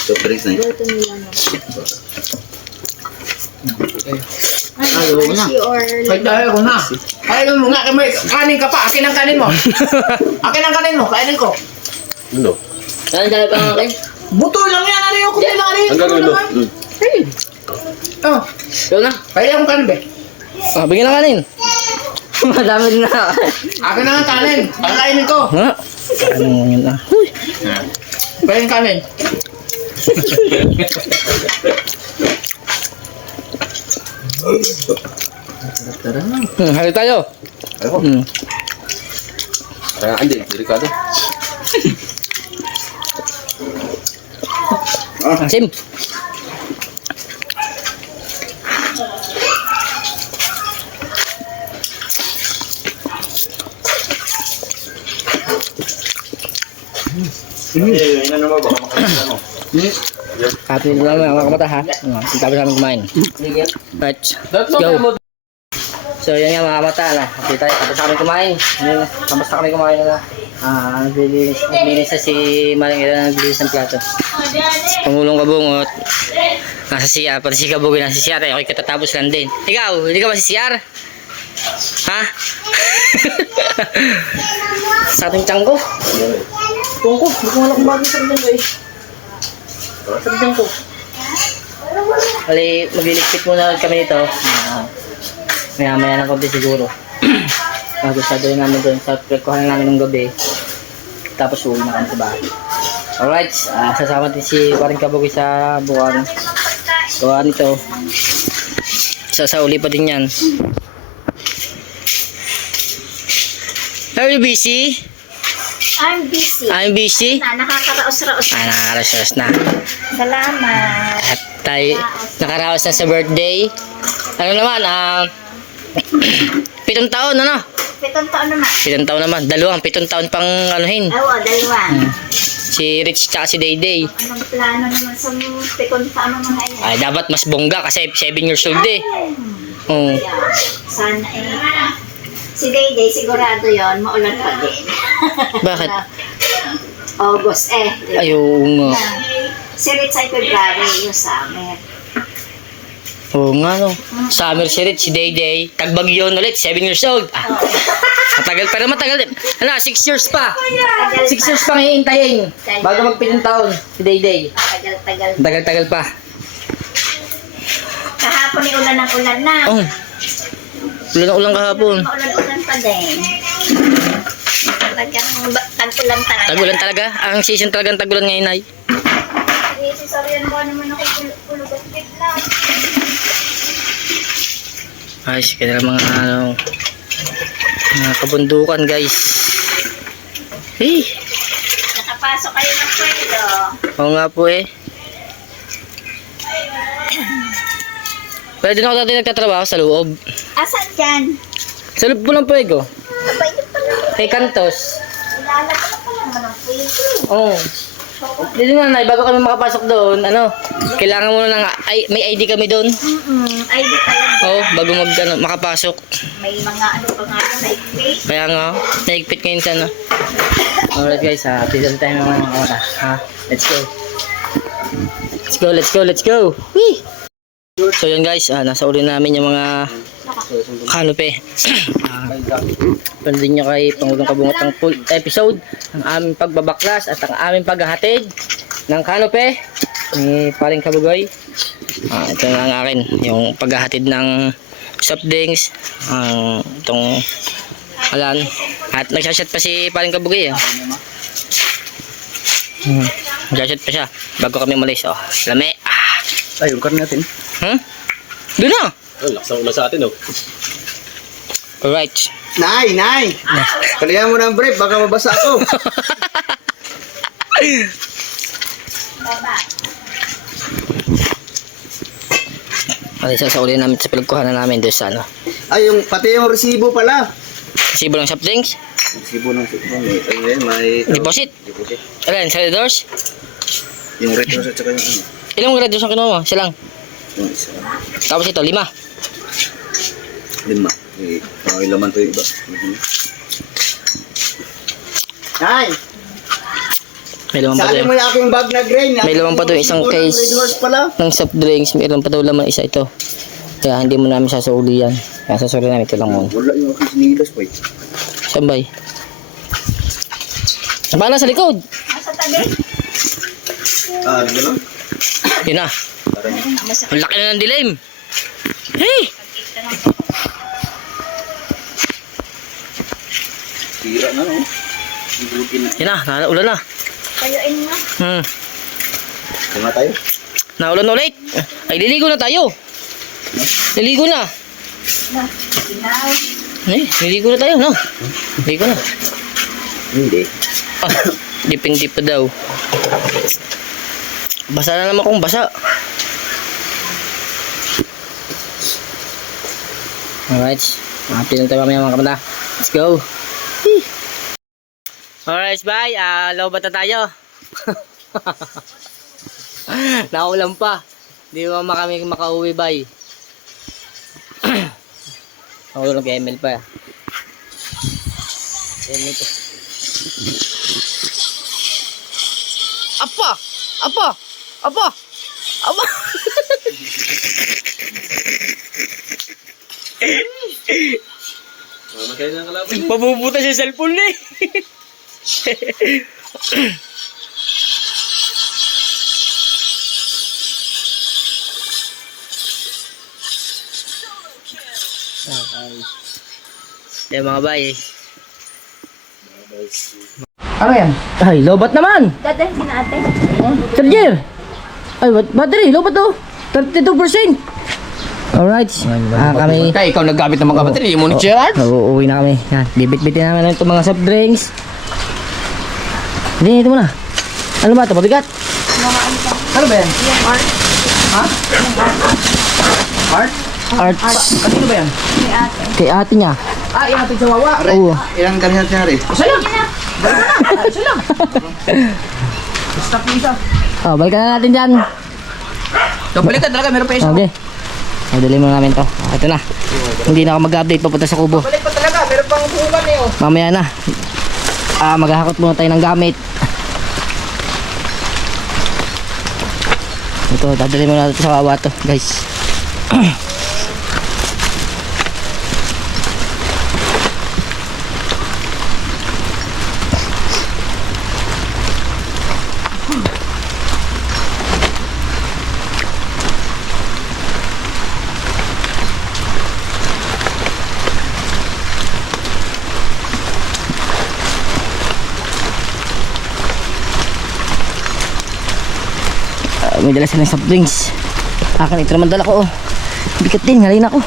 So, Prince na yun. Luto nila no. Ayaw mo na. Or Ay, dahil ko na. Kainin mo nga, may kanin ka pa. Akin ang kanin mo. Akin ang kanin mo, kainin ko. Ano? Saan dahil pa nga kayo? Buto lang yan, ano yung kumain lang, ano yung Ang gagawin mo? Hey. Oh, Ito na. kaya akong kanin, be. Ah, bigyan ng kanin. Madami din na. Akin na ang kanin. Kakainin ko. Ha? Ano yun ah? Uy. Kaya yung kanin. Hali tayo. Ayoko. Kaya hindi, delikado. Asim. Happy na naman mga kamata ha. Tapos namin kumain. Right. Go. So yan nga mga kamata na. Happy tayo. Tapos namin kumain. Tapos na kami kumain na. Naglinis na si Maring Ira, naglinis ng plato. Pangulong kabungot. Nasa CR. Pati si Kabugin nasa CR. Ako'y katatapos lang din. Ikaw, hindi ka ba si CR? Ha? Sa ating tiyang ko. Tiyang ko. Hindi ko wala kung bagay sa ating ko eh. Sa ating ko. Bali, magliligpit muna kami nito. Maya-maya ng konti siguro. Magustuhan namin doon sa pagkuhan namin ng gabi. Tapos uwi na kami sa bahay. Alright, sasama din si Waring Kabugi sa buwan. Gawa nito. Sasauli pa din yan. Are you busy? I'm busy. I'm busy? Nakakaraos-raos. Nakaraos na. Salamat. At tayo nakaraos na sa birthday. Ano naman, 7 taon, ano? 7 taon naman. 7 taon naman. 7 taon pang anuhin. Oo, dalawa. Si Rich tsaka si Dayday. Anong plano naman sa 7 taon naman ngayon? Ay, dapat mas bongga kasi 7 years old eh. Oo. Kaya, sana eh. Si Dayday, sigurado yon maulan pa din. Bakit? August eh. Ayun nga. Si Rich ay February, yung summer. Oo nga no. Summer si Rich, si Dayday. Tagbagyon ulit, 7 years old. Matagal pero matagal din. 6 years pa. 6 years pang hihintayin. Bago mag-7 taon si Dayday. Tagal-tagal. Tagal-tagal pa. Kahapon ni ulan ng ulan na. Oh. Ulan kahapon. Maulan-ulan pa din. Talagang tag-ulan talaga. Tagulan talaga. Ang season talagang tagulan ngayon ay. Si Sorian ba naman ako pulugot bigla. Ayos ka na mga mga kabundukan guys. Eh, Nakapasok kayo ng pwede. oo nga po eh. Pwede na ako dati nagtatrabaho sa loob. Asan dyan? Sa loob po ng pwego. Abay, ito pala. Kay Kantos. Ilalagay ko pala naman ang pwede. Oo. Dito nga, bago kami makapasok doon, kailangan mo ng, may ID kami doon. ID talaga. Oo, bago makapasok. May mga ano pa nga yun, like cake. Kaya nga, naigpit ngayon sana. Alright guys, pizza tayo ng mga kamata. Let's go. Let's go, let's go, let's go. Whee! So yun guys, nasa uli namin yung mga kanope. Pandin nyo kay Pangulong Kabungot ang full episode ng aming pagbabaklas at ang aming paghahatid ng kanope ni Paring Kabugoy. Ito na ang akin, yung paghahatid ng soft drinks, itong alan. At nagsashot pa si Paring Kabugoy. Nagsashot pa siya bago kami umalis. Lami. Ay, yung karne natin. Doon na. Oh, lakas ng ulan sa atin, oh. Alright. Nay! Kalihan mo ng brief, baka mabasa ako. Ano isa sa uli namin sa pinagkuhanan namin doon sa ano. Ay, pati yung resibo pala. Resibo ng soft drinks. Resibo ng may Deposit. deposit. Ayan, sa doors. Yung red rose at saka yung ano. Ilang mga doors ang kinuha mo? Isa lang. Yung isa. Tapos ito, 5. 5. Laman to yung iba. Nay! May laman pa Sali doon. mo yung aking bag na grain. May laman pa doon isang case Red horse pala. ng soft drinks. Mayroon pa daw laman isa ito. Kaya hindi mo namin sasuli yan. Kaya sasuli namin ito lang muna. Wala yung aking sinilas pa eh. Sabay. Paano sa likod? Nasa tabi. Ano lang? Yun na. Ang laki na ng dilim. Hey! Tira na no? Ibugin na. Yun na, naulan na. Kayuin mo. Kaya tayo. Naulan na ulit. Ay, liligo na tayo. Liligo na. Ginaw. Eh, liligo na tayo, no? Liligo na. Hindi. Ah, dipin-dip pa daw. Basa na naman kung basa. Alright. Happy lang tayo mamaya mga kamanda. Let's go. Alright, bye. Lobat na tayo. Naulan pa. Di ba kami makauwi, bye. Naulan kay Emil pa. Emil to. Apa! Apa! Apa! Apa! Mamatay na ang kalaban. Pabubuta sa cellphone ni. Yan mga bay. Ano yan? Ay, lobat naman! Dadalhin natin. Charger! Ay, battery, lobat to. 32%. Alright. Kami... Kaya ikaw naggamit ng mga battery, mo ni Gerard? Uuwi na kami. Yan, bibit-bitin namin itong mga soft drinks. Hindi, ito muna. Ano ba ito? Mabigat? Ano ba yan? Ha? Art? Art. Kanino ba yan? Kay ate niya. Ah, yung ating sawawa. Oo. Ilang kami natin hari? Isa lang. Isa lang. Stop yung isa. Oh, balikan na natin dyan. Balikan talaga, meron pa isa. Okay. Madali mo namin to. Ito na. Hindi na ako mag-update papunta sa kubo. Balik pa talaga, meron pang bukan eh oh. Mamaya na. Maghahakot muna tayo ng gamit. Ito, dadali mo natin sa kawa to, guys. May dala silang soft drinks. Akin ito naman dala ko. Oh. Bigat din, halina ko.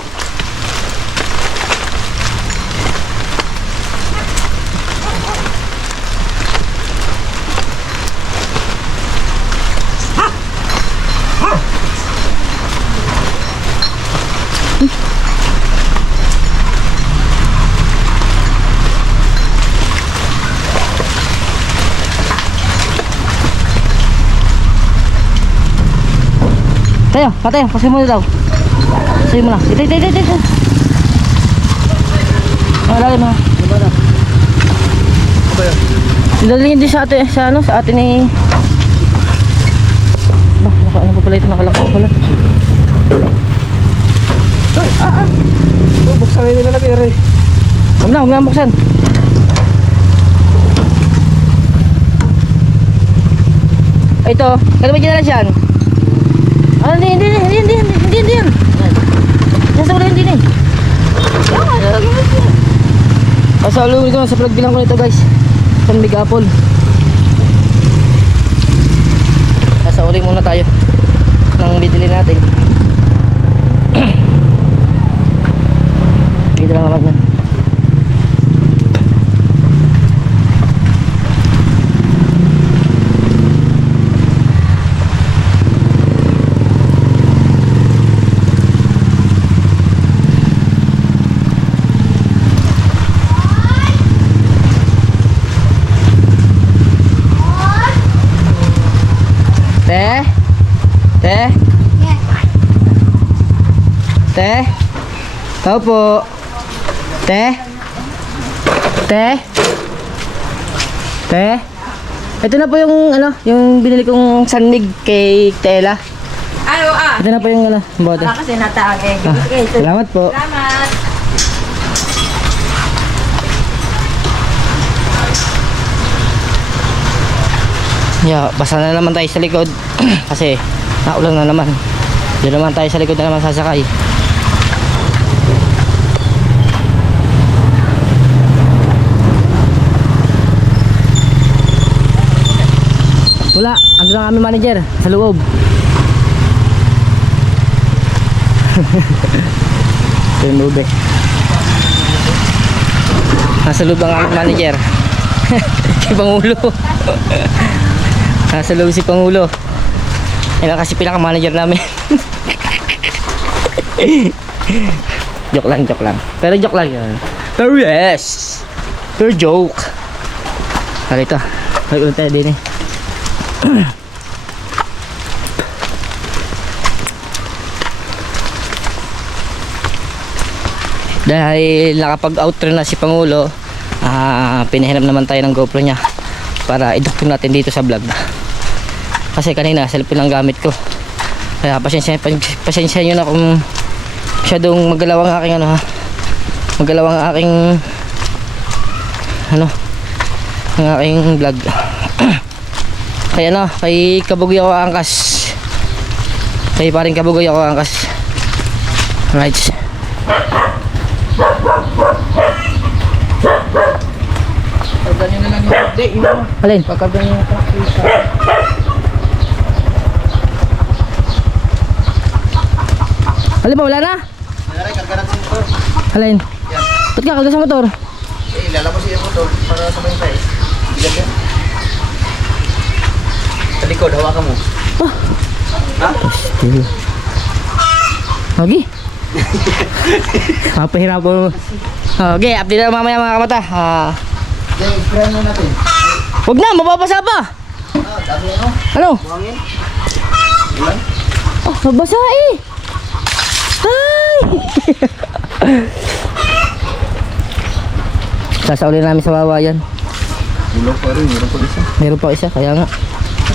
Tayo, patay, pasay mo na daw. Pasay mo na. Ito. Malalim ha. Dalhin din sa atin, sa atin ni... Ano pa pala ito, nakalako pala. Buksan rin nila lagi rin. Huwag na buksan. Ito, kano ba dyan yan? Hindi yan. Nasa wala hindi eh. Pasalubin ko sa plug bilang ko nito guys. Isang big apple. Nasa uli muna tayo ng bibili natin. Dito lang naman yan. Te? Te? Tao po. Te? Te? Te? Ito na po yung ano, yung binili kong sandig kay Tela. Ito na po yung ano, bote. Kasi nataag eh. Salamat po. Salamat. Yeah, basa na naman tayo sa likod kasi naulan na naman. Doon naman tayo sa likod na naman sasakay. Wala, ando na kami manager sa loob. Ito yung ube. Nasa loob ang aming manager. Si Pangulo. Nasa loob si Pangulo. Yan ang kasi pinaka-manager namin. Joke lang, joke lang. Pero joke lang yun. Pero yes! Pero joke. Halito. Halito tayo din eh. Dahil nakapag-outro na si Pangulo, pinahiram naman tayo ng GoPro niya para idukong natin dito sa vlog. Kasi kanina cellphone ang gamit ko. Kaya pasensya nyo na kung masyadong magalaw ang aking ano ha. Magalaw ang aking ano, ang aking vlog. Kaya no, kay Kabugoy ako angkas. Kay paring Kabugoy ako angkas. Right. Pagka nyo na lang yung update, yun. Alin? Pagka nyo yung update. Alin ba? Wala na? Nangyari, karga natin yung motor. Alin? Ba't ka kagas sa motor? Eh, lalabas yung motor para sabay tayo. Bigat yan. Sa likod, hawakan mo. Ha? Okay. Papahirap ko. Okay, update na mamaya mga kamata. Okay, try mo natin. Huwag na, mababasa pa. Dami ano? Ano? Buhangin? Oh, mabasa eh. Ay! Sasaulin namin sa wawa yan. Ulo pa rin, meron pa isa. Meron pa isa, kaya nga.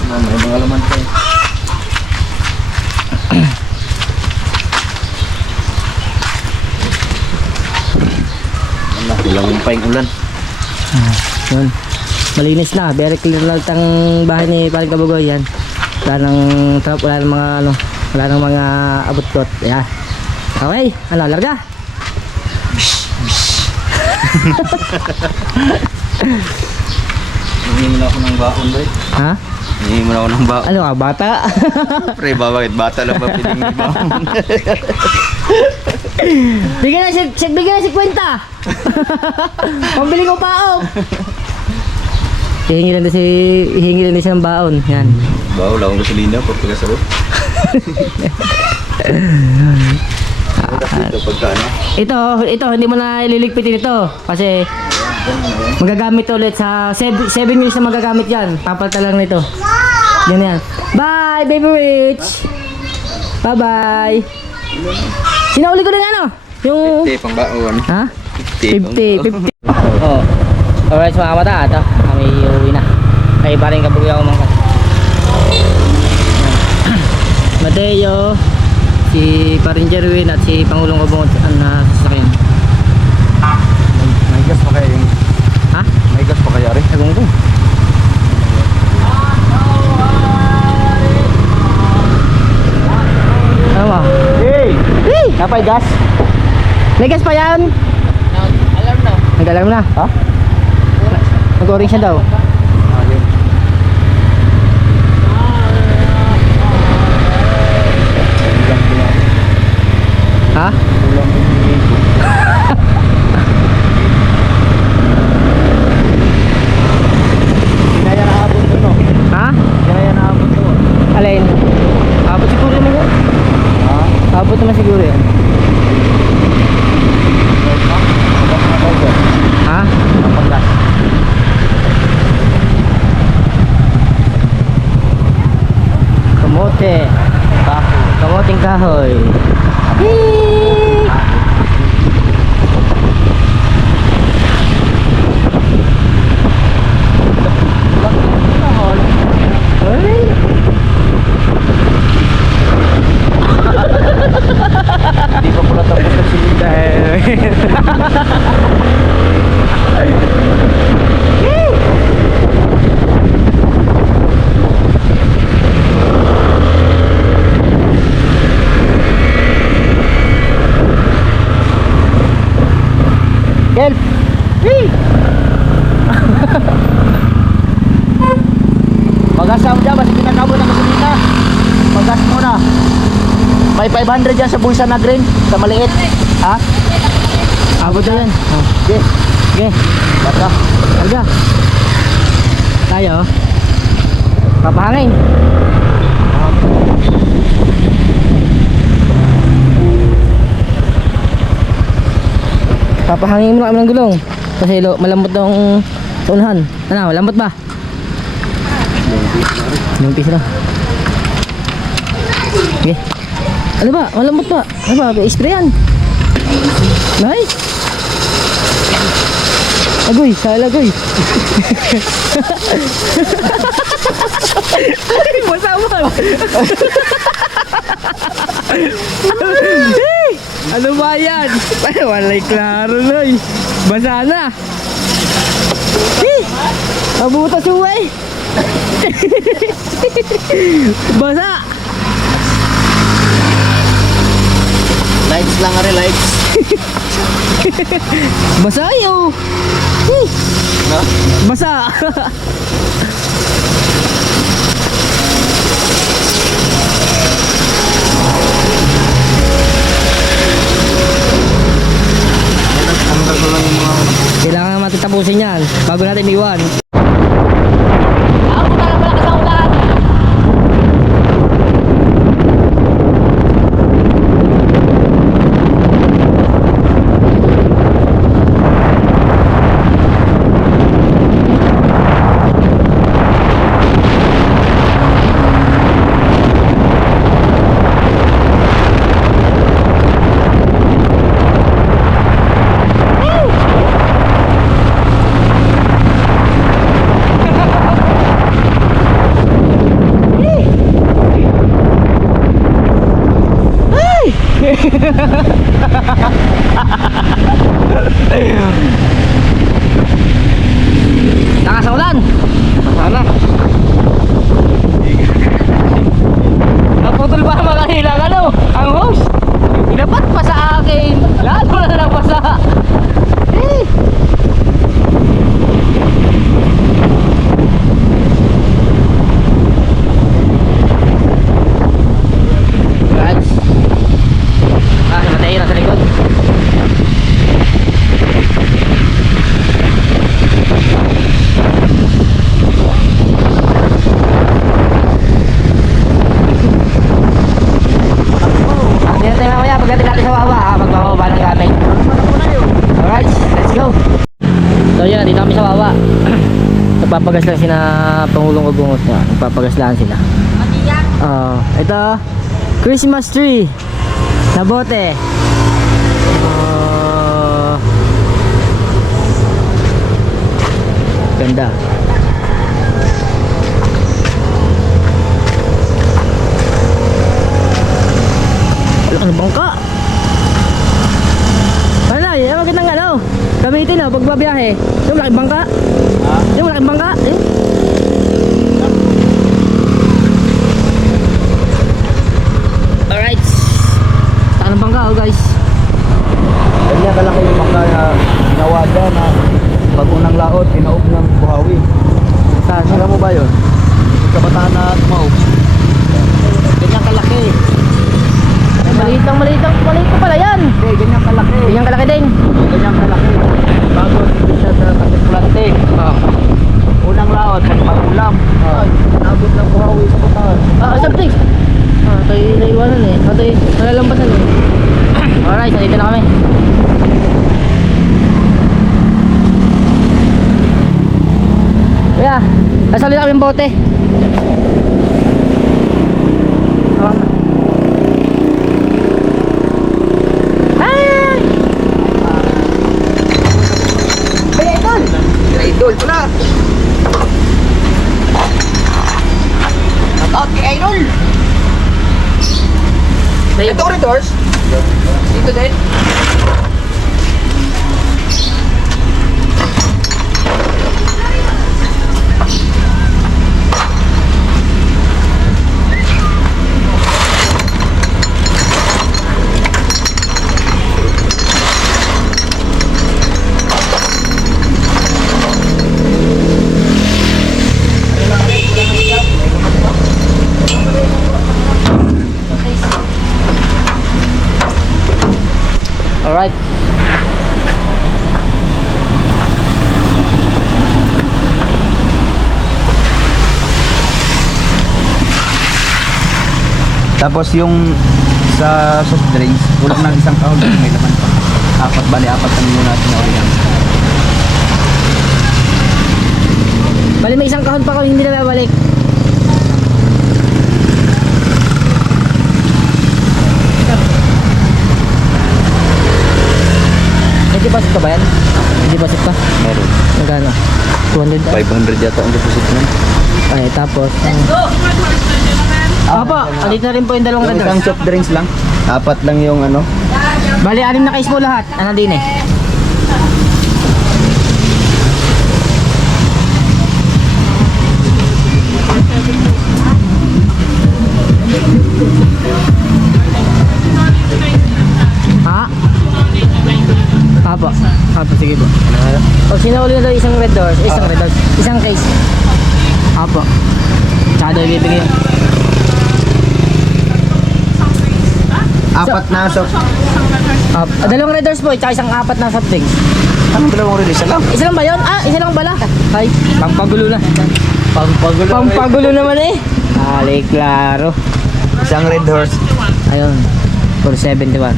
May mga laman pa eh. Ilang pa yung ulan. Yun. Malinis na, very clear na ang bahay ni Paring Kabugoy yan. Wala nang trap, wala nang mga ano, wala nang mga abot-kot. Ayan. Okay, ano, larga? Hindi mo na ako ng baon, pre. Ha? Hindi mo na ako ng baon. Ano ka, bata? Pre, bakit? Bata lang ba piling ni baon? Bigyan na si kwenta. Pambili ko paong. Hihingi lang din siya ng baon. Yan. Baon, wala akong gasolina pag pagkasabot. Ito pagka ano? Ito, hindi mo na ililigpitin ito. Kasi magagamit ulit sa 7 years na magagamit yan. Papalta lang nito. Yan. Bye, baby Rich. Bye-bye. Sinauli ko na ano? Yung... 50 pang baon. Ha? 50. 50. Oh. Alright mga kamata, ito. Kami uuwi na. Kaya pa rin Kabugoy ako mga Mateo, si Paring Jerwin at si Pangulong Kabungot na sasakyan. May gas pa kaya yung... Ha? May gas pa kaya rin? Sagong ko. Ano ba? Hey! Hey! Kapay gas? May gas pa yan? Alam na. Nag-alarm na? Ha? Nag-orange siya daw. Ha? Kaya naabot ko, no? Ha? Kaya naabot ko. Alin? Abot siguro naman yan. Ha? Abot naman siguro yan. Ha? Kapaglas. Kamote. Kamoting kahoy. Hee! Ay! Hindi pa pala tapos ng silita Help! Hee! Mag-asa mo dyan, basta pinakabot ng gasolina. Mag-gas muna. May 500 yan sa bulsa na green, sa maliit. Ha? Abot na yan. Oh. Okay. Okay. Basta. Alga. Tayo. Papahangin. Papahangin mo na kami ng gulong. Kasi malambot na ang sa unahan. Ano, malambot ba? Yung piso na. Okay. Ano ba? Malambot ba? Ano ba? Sprayan. Nice. Agoy, sala agoy. Masama. Ano ba yan? Ay, walay klaro na eh. Basa na. Mabutas yung way. Basa. Lights lang nga rin, lights. Basa yo. Ha? Basa. Kailangan natin tapusin yan bago natin iwan. Nakasaulan. Sana. Naputol ba mga hilang ano? Ang hose. Inapat pa sa akin. Lahat mo na napasa. Guys. Matay na sa likod. Tingnan tayo mamaya pagdating natin sa Wawa, magbababa ng gamit. Alright, let's go. So yun, dito kami sa Wawa. Nagpapagas lang sila Pangulong Ugungot niya. Nagpapagas lang sila. Ito, Christmas tree na bote. Ganda. Ano bangka? Ano na, yung magandang ano, gamitin o, pagbabiyahe. Yung malaking bangka? Yung malaking bangka? Alright. Saan ang bangka oh guys? Ganyan kalaki yung bangka na ginawa dyan na pag unang laot, pinaog ng buhawi. Saan? Alam mo ba yun? Yung kabataan na tumaog. Ganyan kalaki. Maliit pa pala yan. Hindi, ganyan kalaki. Ganyan kalaki din. Ganyan kalaki. Bago hindi siya sa kasikulante. Unang laot, pag-ulam. Ay, nabot ng buhawi sa bataan. Something. Tayo naiwanan eh. Tayo nalalampasan eh. Alright, nandito na kami. Kaya, nasali na kami yung bote. Ito corridors. Dito din. Alright. Tapos yung sa soft drinks, kulang ng isang kahon, may laman pa. Apat ang muna natin na ulit. Bali may isang kahon pa kung hindi na babalik. Hindi pasok ka ba yan? Hindi pasok ka? Meron. Magkano? 200? 500 yata ang deposit nun. Ay, tapos... Opo, alit na rin po yung dalawang Yung ganda. isang soft drinks lang. Apat lang yung ano. Bali, 6 na case po lahat. Ano din eh. Ha? Apo. Apo, sige po. O, sinuli na daw isang red doors. Isang red doors. Isang case. Apo. Tsaka daw ibibigay yun. Apat na soft. Dalawang red doors po, tsaka isang 4 na soft drinks. Anong dalawang release lang? Isa lang ba yun? Ah, isa lang pala. Ay, pampagulo na. Pampagulo naman eh. Ali, klaro. Isang red horse. Ayun. 471.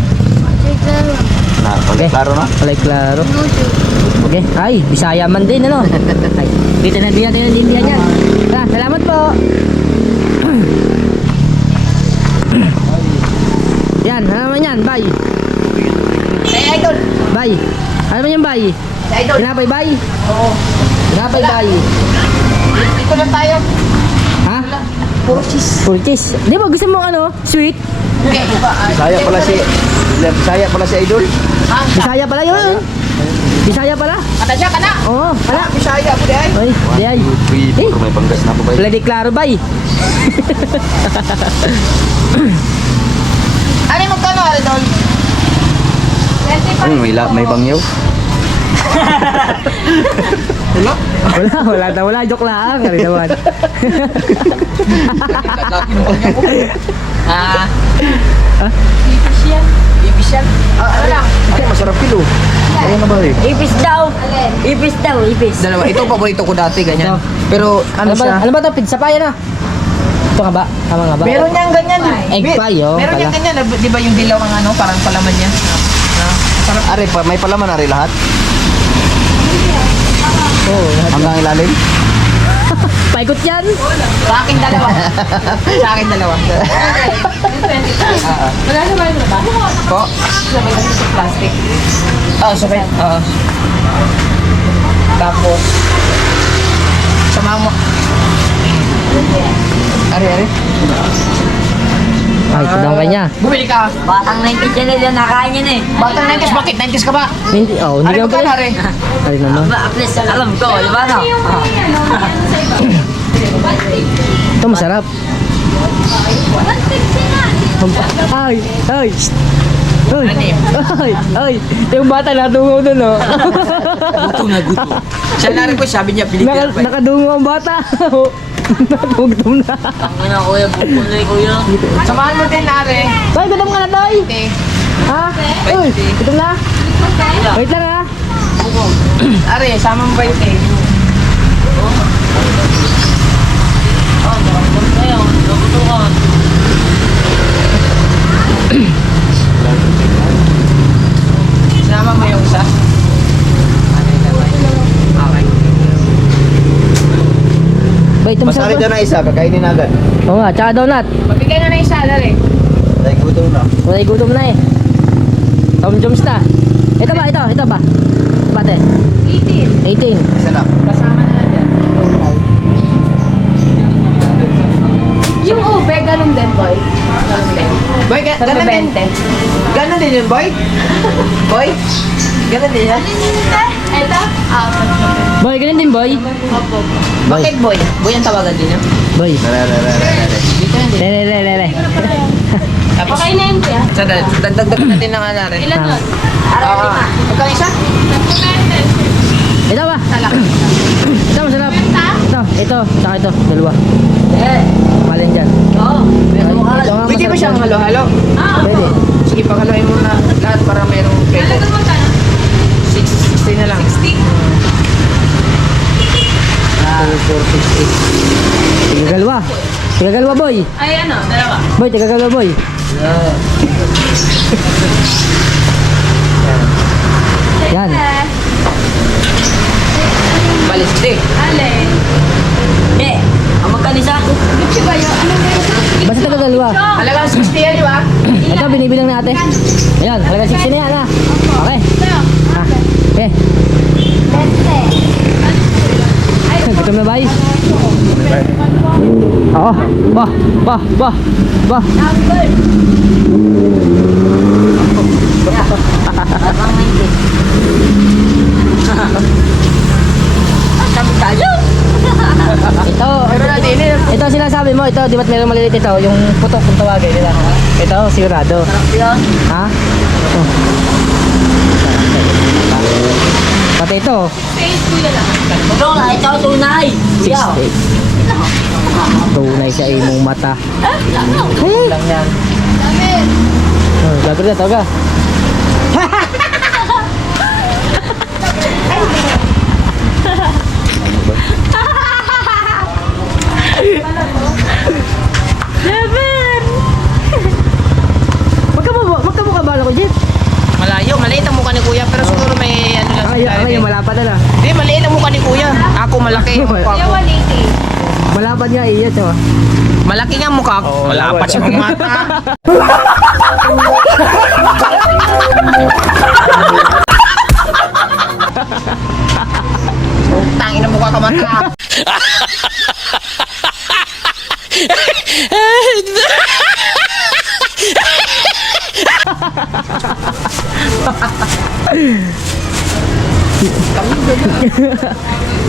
Okay. Klaro na? Alay, klaro. Okay. Ay, Bisaya man din, ano? Ay, dito na din natin yung India dyan. Salamat po. Yan, ano naman yan? Bye. Hey, idol! Bye. Ano naman yan, bye? Hey, idol! Pinapay, bye? Oo. Pinapay, bye? Dito lang tayo. Ha? Puro cheese. Full cheese. Di ba gusto mo ano? Sweet? Okay, Bisaya pala si Idol. Bisaya pala yun. Bisaya pala. Kata siya ka na. Oo, wala. Bisaya po di ay. Oy, di ay. Eh, May panggas na po ba? wala di klaro ba eh. Ano yung magkano, idol? May bangyaw. Wala. Joke lang. Kari naman. Ibis yan. Ano lang? Ay, masarap kilo. Ayun na ba eh? Ipis daw. Ipis daw, ipis. Dalawa. Ito paborito ko dati, ganyan. Pero ano siya? Ano ba to? Pizza pie na? Ito nga ba? Tama nga ba? Meron niyang ganyan. Egg pie, oh. Meron niyang pala. ganyan. Di ba yung dilaw ang ano? Parang palaman niya. Are, may palaman are lahat. Oo, lahat. Hanggang ilalim. Paikot yan. Sa akin dalawa. Sa akin dalawa. Wala na ba yung ba? Po? Sabay kasi sa plastic. Sabay. Tapos, sama mo. Are. Ay, ito daw kanya. Bumili ka. Batang 90s yan nila, nakain yan eh. Batang 90s, bakit 90s ka ba? Hindi, oh, hindi Are ka mo ka na, Are? Ay, naman. At least alam ko, di ba no? Ito masarap. Ay, ay. Ay. Yung bata natungo dun, oh. Gutom na gutom. Siya na rin po, sabi niya, bili ka. Nakadungo ang bata. Natugtom na. Ang ina kuya, bukulay kuya. Samahan mo din, Are. Tay, gutom ka na, Tay. Ha? Uy, gutom na. Wait lang, ha. Are, sama mo ba yung tayo? Ngayon, nagutukan. Sama mo yung isa? Okay. Ba, ito masarap. Masari dyan na isa, kakainin na agad. Oo nga, tsaka donut. Mabigay na isa, Are. Dahil gutom na. Wala gutom na eh. Tom Jones na. Ito ba? Bate. 18. Isa lang. Kasama na lang yan. Yung ube, ganun din, boy. Boy, ganon din. Ganon din yun, boy? Boy? Ganon din yan? Ito? Boy, ganun din, boy. Bakit boy? Boy ang tawagan din yun? Boy. Lele. Okay na yun, kuya. Sa dagdagan natin ng ano rin. Ilan nun? Magkano isa? Ito ba? Ito, masarap. Ito, saka ito. Dalawa. Malin dyan. Pwede ba siyang halo-halo? Pwede. Sige, panghaluin mo na lahat para mayroong pwede. 60 na lang. 60? 4, 6, 8. Tigagalawa. Tigagalawa, boy. Ay, ano? Dalawa. Boy, tigagalawa, boy. Yan. Balis din. Alin? Ang magkanisa? Gucci ba yun? Ano ba yun? Basta tigagalawa. Halagang 60 yan, di ba? Ito, binibilang natin. Ayan, halaga 60 na yan, ha? Okay. Ha? Okay. Gutom na, bay? Oo. Bah. Ito sinasabi mo, ito, di ba't meron malilit ito, yung putok kung tawagin nila. Ito, sigurado. Ha? Oh. Pati ito. Face kuya lang. Ito na, ito tunay. Kuya. 68. Tunay sa imong mata. Lang yan. Gago na, tawaga. Magkamukha ba ko, Jeep? Malayo, maliit ang mukha ni kuya, pero siguro may ano lang. Ay, malapad na na. Hindi, maliit ang mukha ni kuya. Ako malaki ang mukha Kuya, ko. 180. Malapad nga iya, ito. Malaki nga ang mukha ko. Malapad siya ng mata. Tangin ang mukha ka mata.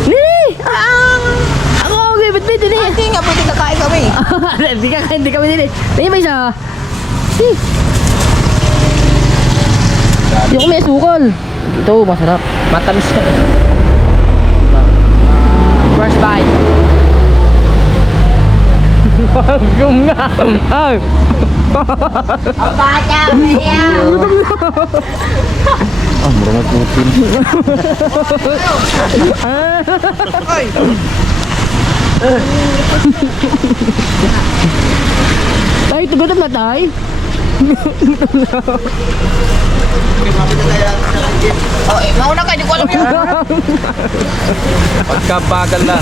Nini! Ako, okay, ba't dito ni? Hindi nga pwede kakain kami. Hindi kami nini. Nini, may isa. Yung may sukol. Ito, masarap. Matamis ka. First bite. Yung nga. Ay. Ang bata mo yan. Ay, ito gutom na tayo. Oh, mauna ka, hindi ko alam yun. Pagkabagal na.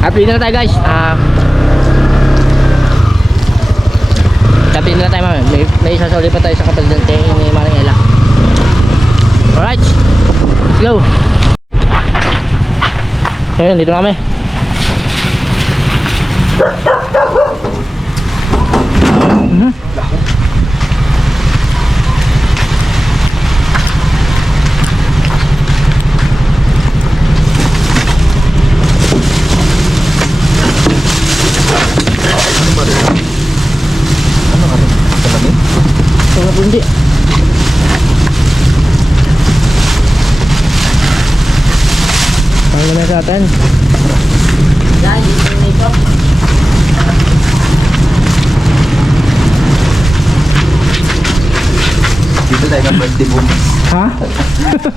Happy na tayo, guys. Happy na tayo, mami. May sasali pa tayo sa kapatid ni Maring Ella. Alright. Let's go. Ayun, dito na kami. Hindi. Ano na sa atin? Lagi ito. Dito tayo ng birthday boom. Ha?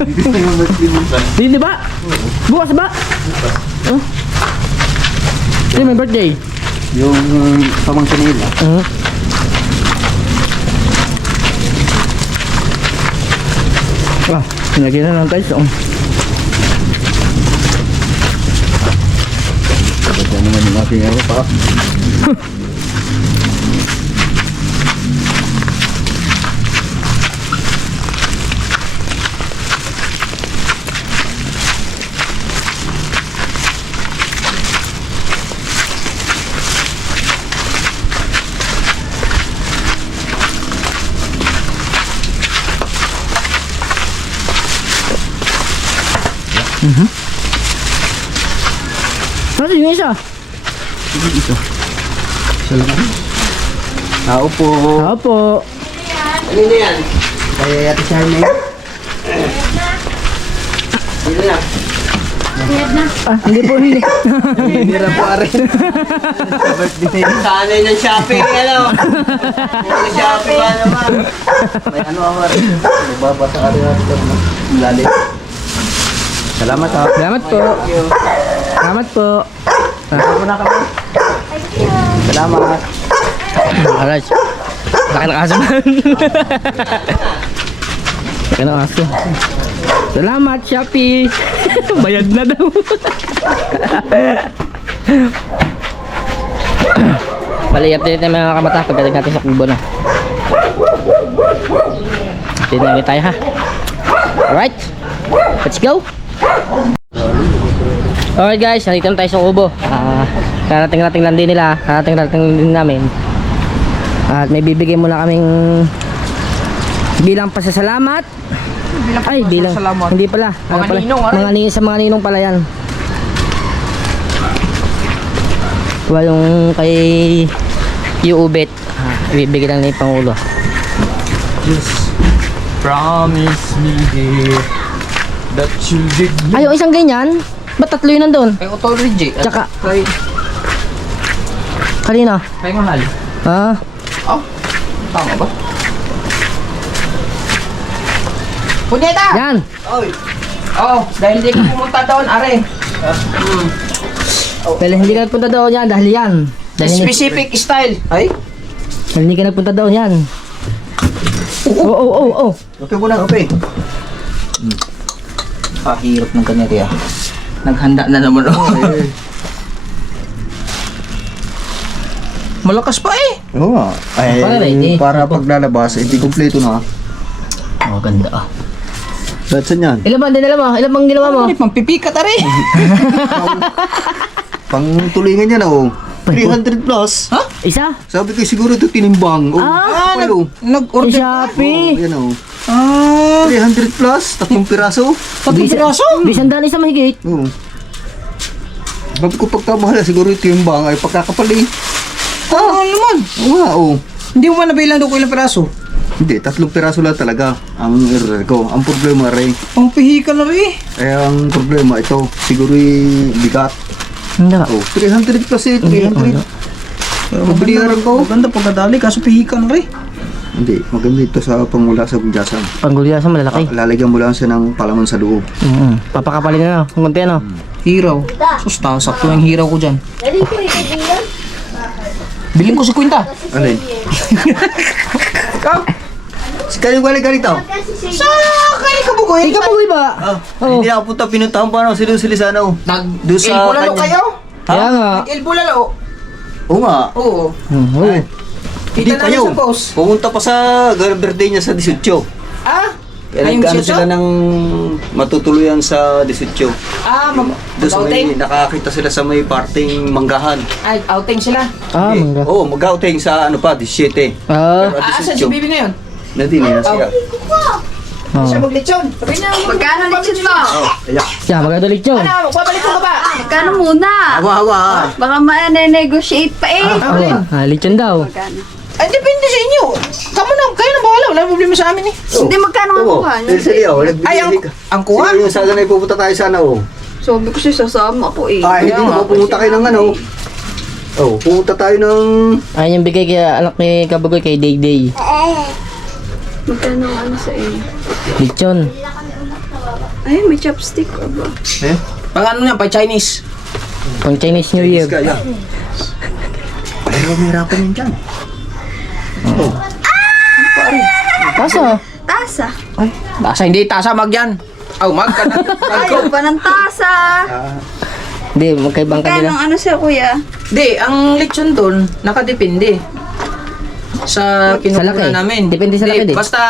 Dito tayo ng birthday boom. Hindi ba? Bukas ba? Huh? Hindi, may birthday. Yung pamangkin nila. Lagyan na lang guys. Ito naman yung aking pa. Ano yung isa? Tao po. Opo. Ano na yan? Kaya Ate Charmy. Sino na? Ah, hindi po, hindi. Hira po rin. Sanay ng shopping, ano? Puro shopping ba naman? May ano ako rin. Nagbabasa ka rin natin. Lalim. Salamat ha. Salamat po. Salamat po. Ako na kami. Salamat. Alright. Laki ng aso man. Laki ng aso. Salamat, Shopee. Bayad na daw. Bali, update na mga kamata pagdating natin sa kubo na. Update na ulit tayo ha. Alright. Let's go. Alright guys, nandito na tayo sa kubo. Karating-rating lang din nila. Karating-rating din namin. At may bibigay muna kaming bilang pasasalamat. Bilang hindi pala. Ano pala? Mga ninong, sa mga ninong pala yan. Yung kay Ubet. Ibibigay lang ni Pangulo. Promise me dear that you'll dig me. Yung isang ganyan. Ba't tatlo yun nandun? Kay Authority. Tsaka, Kay kanina? Mahal. Tama ba? Punyeta! Yan. Dahil hindi ka pumunta doon, are. Pero hindi ka nagpunta doon yan dahil yan. Dahil Specific style. Ay? hindi ka nagpunta doon yan. Oh. Okay muna, okay. Hirap ng ganito ah. Naghanda na naman ako. Malakas pa eh. Oo nga. Ay, Para para paglalabas, hindi kompleto na. Oh, ganda. Lahat saan yan? Ilan ba ang dinala mo? Ilan bang ginawa mo? Pampipikat are. Pang tulingan yan oh. 300 plus. Ha? Isa? Sabi ko siguro ito tinimbang. Oh, palo. Nag-order. Shopee. Yan oh. Ah, 300 plus, 3 piraso. tatlong piraso. Bisan daan isa mahigit. Oo. Sabi ko pagkamahal, siguro ito yung bang ay pagkakapali. Oo naman. Oo nga, oo. Hindi mo man nabilang doon ko ilang piraso. Hindi, 3 piraso lang talaga ang error ko. Ang problema rin, Pampihi ka na rin. ang problema ito, siguro yung bigat. Hindi ba? Oh, 300 plus eh, 300. Pabiliharan ko. Maganda pagkadali, kaso pihi ka na rin. Hindi, maganda ito sa pangmula sa gudyasan. Panggulya sa malalaki. Lalagyan mo lang siya ng palaman sa loob. Papakapalin na no? Kung kunti ano? Hiraw. Susta, sakto yung hiraw ko dyan. Dali ko ikagila. Biling ko si Quinta. Alin? Si Kaling Wali ganito. Sa kayo ka bugoy. Ikaw po ba? Hindi na ako punta, pinuntahan pa ako sili sana. Doon sa Nag-elbo lalo kanya. kayo? Kaya nga. Nag-elbo lalo. Oo nga. Oo. Ay, hindi Kita namin kayo. sa post. Pumunta pa sa birthday niya sa 18. Ah? Kaya Ayun nag-ano siya sila ng matutuluyan sa 18. Doon sa may mag-outing? nakakita sila sa may parting manggahan. Ay, outing sila. Mangga. Oo, mag-outing sa ano pa, 17. Pero Asa si 18, Bibi ngayon? nadini na siya. Siya maglechon. Sabi na, Magkano lechon mo? Ayak. Siya, magdalik yun. ano, magbabalik ko ka ba? Magkano muna? Hawa-hawa. Baka ma-negotiate pa eh. Lechon daw. Magkano? Ay, depende sa inyo. Kayo na bahala. Wala problema sa amin eh. Hindi, magkano nga kuha niyo? Ay, ang kuha? Sila yung sana na ipupunta tayo sana oh. Sabi ko siya sasama ko eh. Ay, hindi nga, na pumunta kayo ng ano. Oh, pumunta tayo ng... Ayun yung bigay kaya anak ni Kabugoy kay Day Day. Magkano ang ano sa iyo? Lechon. Ay, may chopstick ka ba? Eh? Pang ano niya, pa Chinese. Pang Chinese New Year. Kaya. Ay, mahirapan yun dyan. Oh. Kaso, Tasa. Tasa, hindi tasa, mag yan. Mag ka na. Ayaw pa ng tasa. hindi, magkaibang Magkano kanila. ang ano siya kuya? Di, ang lechon doon, nakadepende. Sa laki. kinukuha namin. Depende sa laki, di? Basta,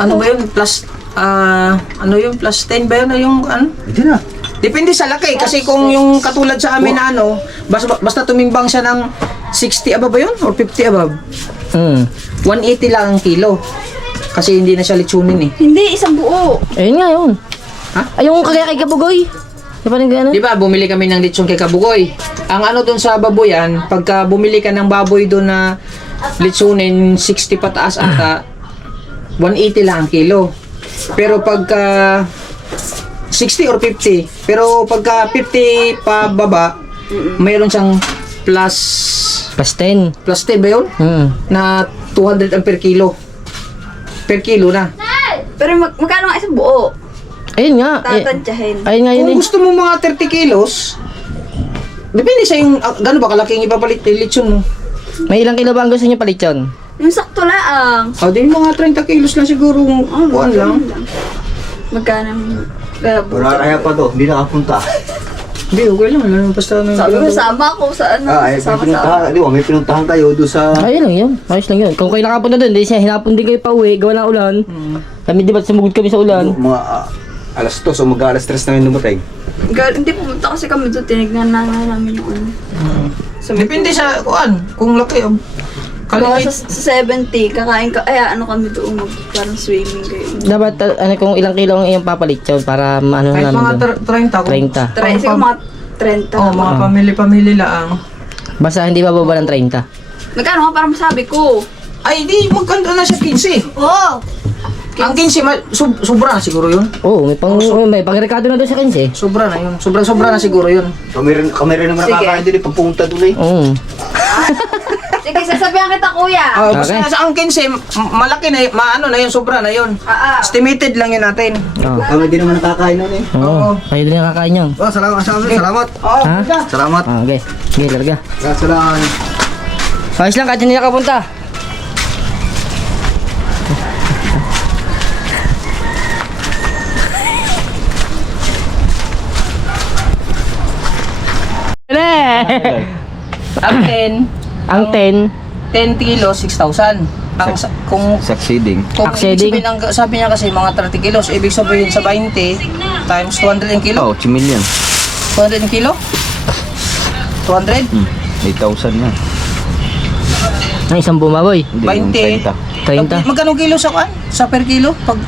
ano ba yun, plus, ano yung plus 10 ba yun, yung ano? Hindi na. Depende sa laki, kasi kung yung katulad sa amin na ano, basta tumimbang siya ng 60 above ba yun? Or 50 above? 180 lang ang kilo. Kasi hindi na siya lechonin eh. Hindi, isang buo. Ayun nga yun. Ay, yung kagaya kay Kabugoy. Di ba nang ano? Di ba, bumili kami ng lechon kay Kabugoy. Ang ano doon sa baboyan, pagka bumili ka ng baboy doon na lechonin, 60 pataas ata, 180 lang ang kilo. Pero pagka 60 or 50, pero pagka 50 pa baba, mayroon siyang plus Plus 10. 10 ba yun? Na 200 ang per kilo. Per kilo na. Pero magkano nga isang buo? Ayun nga. Tatansyahin. Ayun nga yun Kung eh. gusto mo mga 30 kilos, depende sa yung, gano'n ba kalaking ipapalit yung lechon mo? May ilang kilo ba ang gusto niyo palityon? Yung sakto lang. O, di mga 30 kilos lang siguro, kuhan lang. Magkano? Wala kaya pa to, hindi nakapunta. Hindi, okay lang. Basta na. Sabi ko, sama ko sa ano. May Sama-sama. pinuntahan, di ba? May pinuntahan kayo doon sa... Ayun lang yun. Ayos lang yun. Kung kayo nakapunta doon, di siya hinapon din kayo pa uwi, gawa ng ulan. Kami di ba sumugod kami sa ulan? Mga alas 2 o mag-alas 3 na yung dumating. Hindi pumunta kasi kami doon. Tinignan na nga namin yung ano. Depende sa, kuhan, kung laki. Mga Kaliit. sa 70, kakain ka. Ay, ano kami doon. Parang swimming kayo. Dapat ano kung ilang kilo ang iyong papalityon para ano Kahit namin mga doon. 30. 30. Siguro mga 30. Oh, mga pamili-pamili lang. Basta hindi bababa ng 30. Magkano nga parang masabi ko? Ay, di, magkanda na siya 15. Oo! Ang 15, sobra na siguro yun. Oo, may pangrekado na doon sa 15. Sobra na yun. Sobra na siguro yun. Kami rin naman Sige. nakakain din pagpunta doon eh. Oo. Sige, sasabihan kita kuya. Basta Okay. sa ang 15, malaki na, maano na yun, sobra na yun. Estimated lang yun natin. Oo. Kami din naman nakakain noon eh. Oo. Kayo din nakakain yun. Oh, salamat. Oo, Ha? Salamat. Ah, okay. Okay, larga. Salamat. Ayos lang kahit hindi nakapunta. ang 10, Ang 10 kilo, 6,000. Ang kung Succeeding. Acceding. ibig sabihin, sabi niya kasi mga 30 kilos, ibig sabihin sa 20 times 200 ang kilo. Oh, 8 million. 200 ang kilo? 200? 8,000 na. ang isang bumaboy. Hindi, 30. Magkano kilo sa kan? Sa per kilo? Pag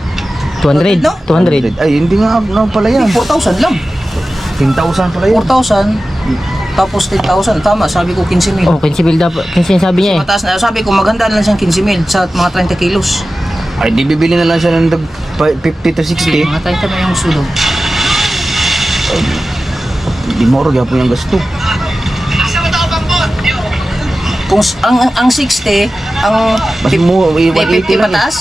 200. No? 200. Ay, hindi nga pala yan. 4,000 lang. 10,000 pala yan. 4,000 tapos 10,000. Tama, sabi ko 15,000. Oh, 15 mil dapat. 15 sabi niya eh. Mataas na. Sabi ko maganda na lang siyang 15,000 sa mga 30 kilos. Ay, di bibili na lang siya ng 50 to 60. Mga 30 na yung sulog. Di mo rin po yung gasto. Kung ang 60, ang Mas mo, 50 180 lang. pataas?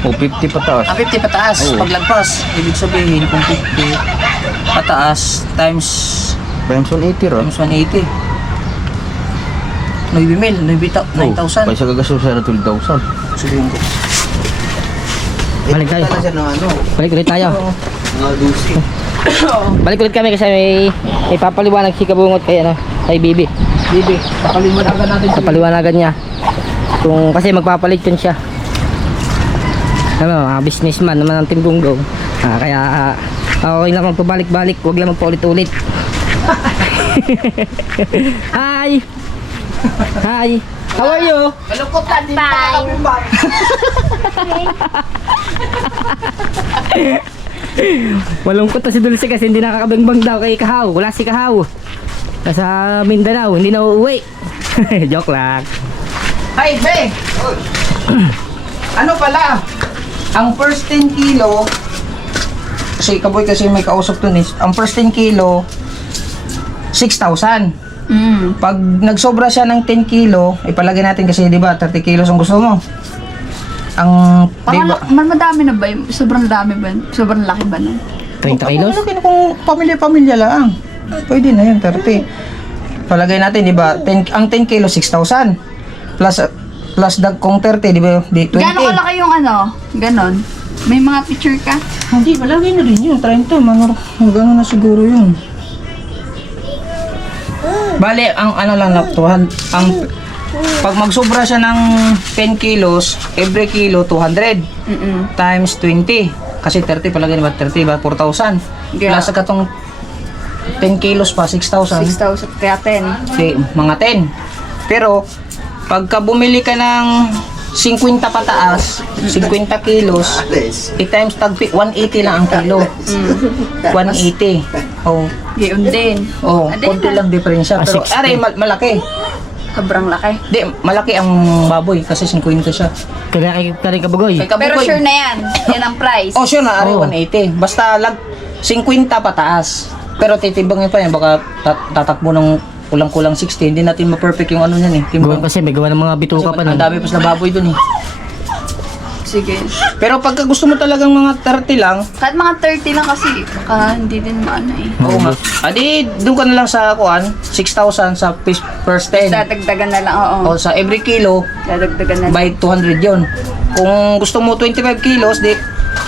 O 50 pataas. Ang 50 pataas, Oo. paglagpas, ibig sabihin kung 50 pataas times Times 180 ron. 180. 9,000, 9,000. Kaysa gagasto siya na 12,000. Sabihin ko. Balik tayo. Kala siya ng ano, Balik ulit tayo. mga dusi. Balik ulit kami kasi may papaliwanag si Kabungot kay ano, kay Bibi. Bibi, pakaliwanagan natin Sa paliwanagan niya. Kung kasi magpapalit yun siya. Ano, businessman naman ang Timbunggong. Kaya okay lang magpabalik-balik, huwag lang magpaulit-ulit. Hi! Hi! How are you? Malungkot na din Malungkot na si Dulce kasi hindi nakakabangbang daw kay Kahaw. Wala si Kahaw. Nasa Mindanao, hindi na uuwi. Joke lang. Hi, Be! Ano pala? Ang first 10 kilo, kasi kaboy kasi may kausap dun eh. Ang first 10 kilo, 6,000. Pag nagsobra siya ng 10 kilo, ipalagay natin kasi di ba 30 kilos ang gusto mo. Ang di ba? Madami na ba yun? Sobrang dami ba yun? Sobrang laki ba nun? 30 kilos? Ano kung pamilya-pamilya lang. Pwede na yun, 30. Palagay natin, di ba? Ang 10 kilo, 6,000. Plus kung 30, di ba? Di 20. Gano'n kalaki yung ano? Ganon. May mga picture ka? Hindi, malagay na rin yun. 30, gano'n na siguro yun. Bale, ang ano lang na, ang pag magsobra siya ng 10 kilos, every kilo 200 times 20. Kasi 30 palagay na ba? 30 ba? 4,000. Yeah. Plus katong 10 kilos pa, 6,000. 6,000. Kaya 10. Mga 10. Pero, pagka bumili ka ng 50 pataas, 50 kilos, i-times tag 180 lang ang kilo. 180. Oh. Gayon din. Oh, Ade konti na. lang diferensya. Pero, aray, malaki. Sobrang laki. Di, malaki ang baboy kasi 50 siya. Kaya kabugoy. Kay Pero kabugoy. sure na yan. Yan ang price. Oh, sure na, aray, Oh. 180. Basta 50 pataas. Pero titibangin pa yan, baka tatakbo ng kulang-kulang 60. Hindi natin ma-perfect yung ano niyan eh. Gawa Timbang. kasi may gawa ng mga bituka pa Ang nun. dami pa na baboy dun eh. Sige. Pero pagka gusto mo talagang mga 30 lang, Kahit mga 30 lang kasi, baka hindi din maano eh. oo nga. Adi, doon ka na lang sa kuan, 6,000 sa first 10. Dadagdagan na lang, oo. O sa every kilo, Dadagdagan na lang. by 200 yon. Kung gusto mo 25 kilos, di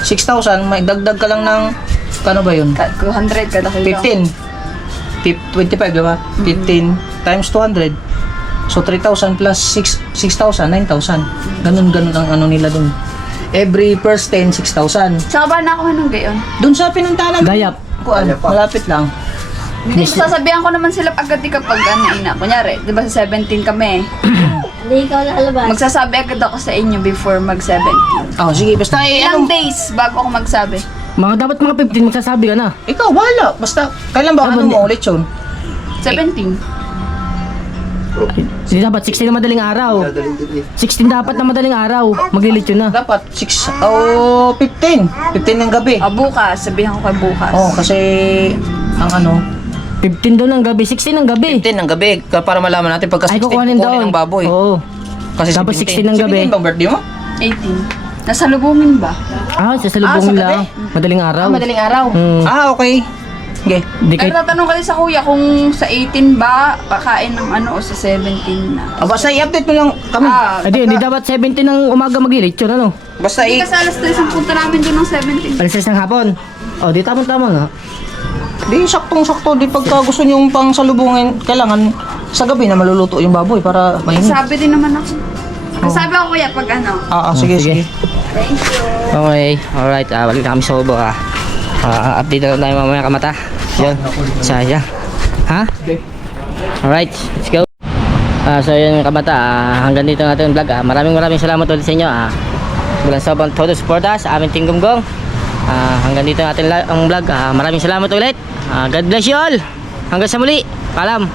6,000, may dagdag ka lang ng, kano ba yun? 200 kada kilo. 15. 25, di ba? 15 times 200. So 3,000 plus 6,000, 9,000. Ganun ang ano nila dun. Every first 10, 6,000. Saka ba nakuha ng gayon? Dun sa pinuntahan Gayap. kuan, malapit lang. Hindi, sasabihan ko naman sila agad kapag ano ina. Kunyari, di ba sa 17 kami? Hindi ikaw lalabas. Magsasabi agad ako sa inyo before mag-17. Oh, sige, basta Ilang ano, days bago ako magsabi? Dapat mga 15 magsasabi ka na. ikaw wala. Basta, kailan ba ano mo ulit yun? 17. Hindi dapat 16 na madaling araw. 16 dapat na madaling araw. Maglilit yun na. Dapat 6, 15. 15 ng gabi. Bukas. Sabihan ko kay bukas. Oh, kasi, ang ano, 15 doon ng gabi, 16 ng gabi. 15 ng gabi, para malaman natin pagka 16 Ay, kukuhanin doon. ang baboy. Oo. Kasi Dapat 16 ng gabi. 17 bang birthday mo? 18. Nasalubungin ba? Sasalubungin sa gabi? lang. Madaling araw. Madaling araw. Hmm. Okay. Okay. Di Pero kay tatanong kayo sa kuya kung sa 18 ba kakain ng ano o sa 17 na. Basta i-update mo lang kami. Hindi dapat 17 ng umaga maglilit yun, ano? Basta Hindi kasi alas 3 ang punta namin doon ng 17. Alas 6 ng hapon. Di tama nga. Di saktong-sakto. Di pagka gusto nyo pang salubungin, kailangan sa gabi na maluluto yung baboy para mainit. Sabi din naman ako. Sabi ako kuya pag ano. Sige, sige. sige. Thank you. Okay, alright. Balik na kami sa ubo ka. Update na lang tayo mamaya kamata. Yun, sayang. Ha? Alright, let's go. So yun kamata, hanggang dito ang ating vlog. Maraming salamat ulit sa inyo. Mula sa todo support sa aming Team Gumgong. Hanggang dito ang ating ang vlog. Maraming salamat ulit. God bless you all. Hanggang sa muli. Paalam.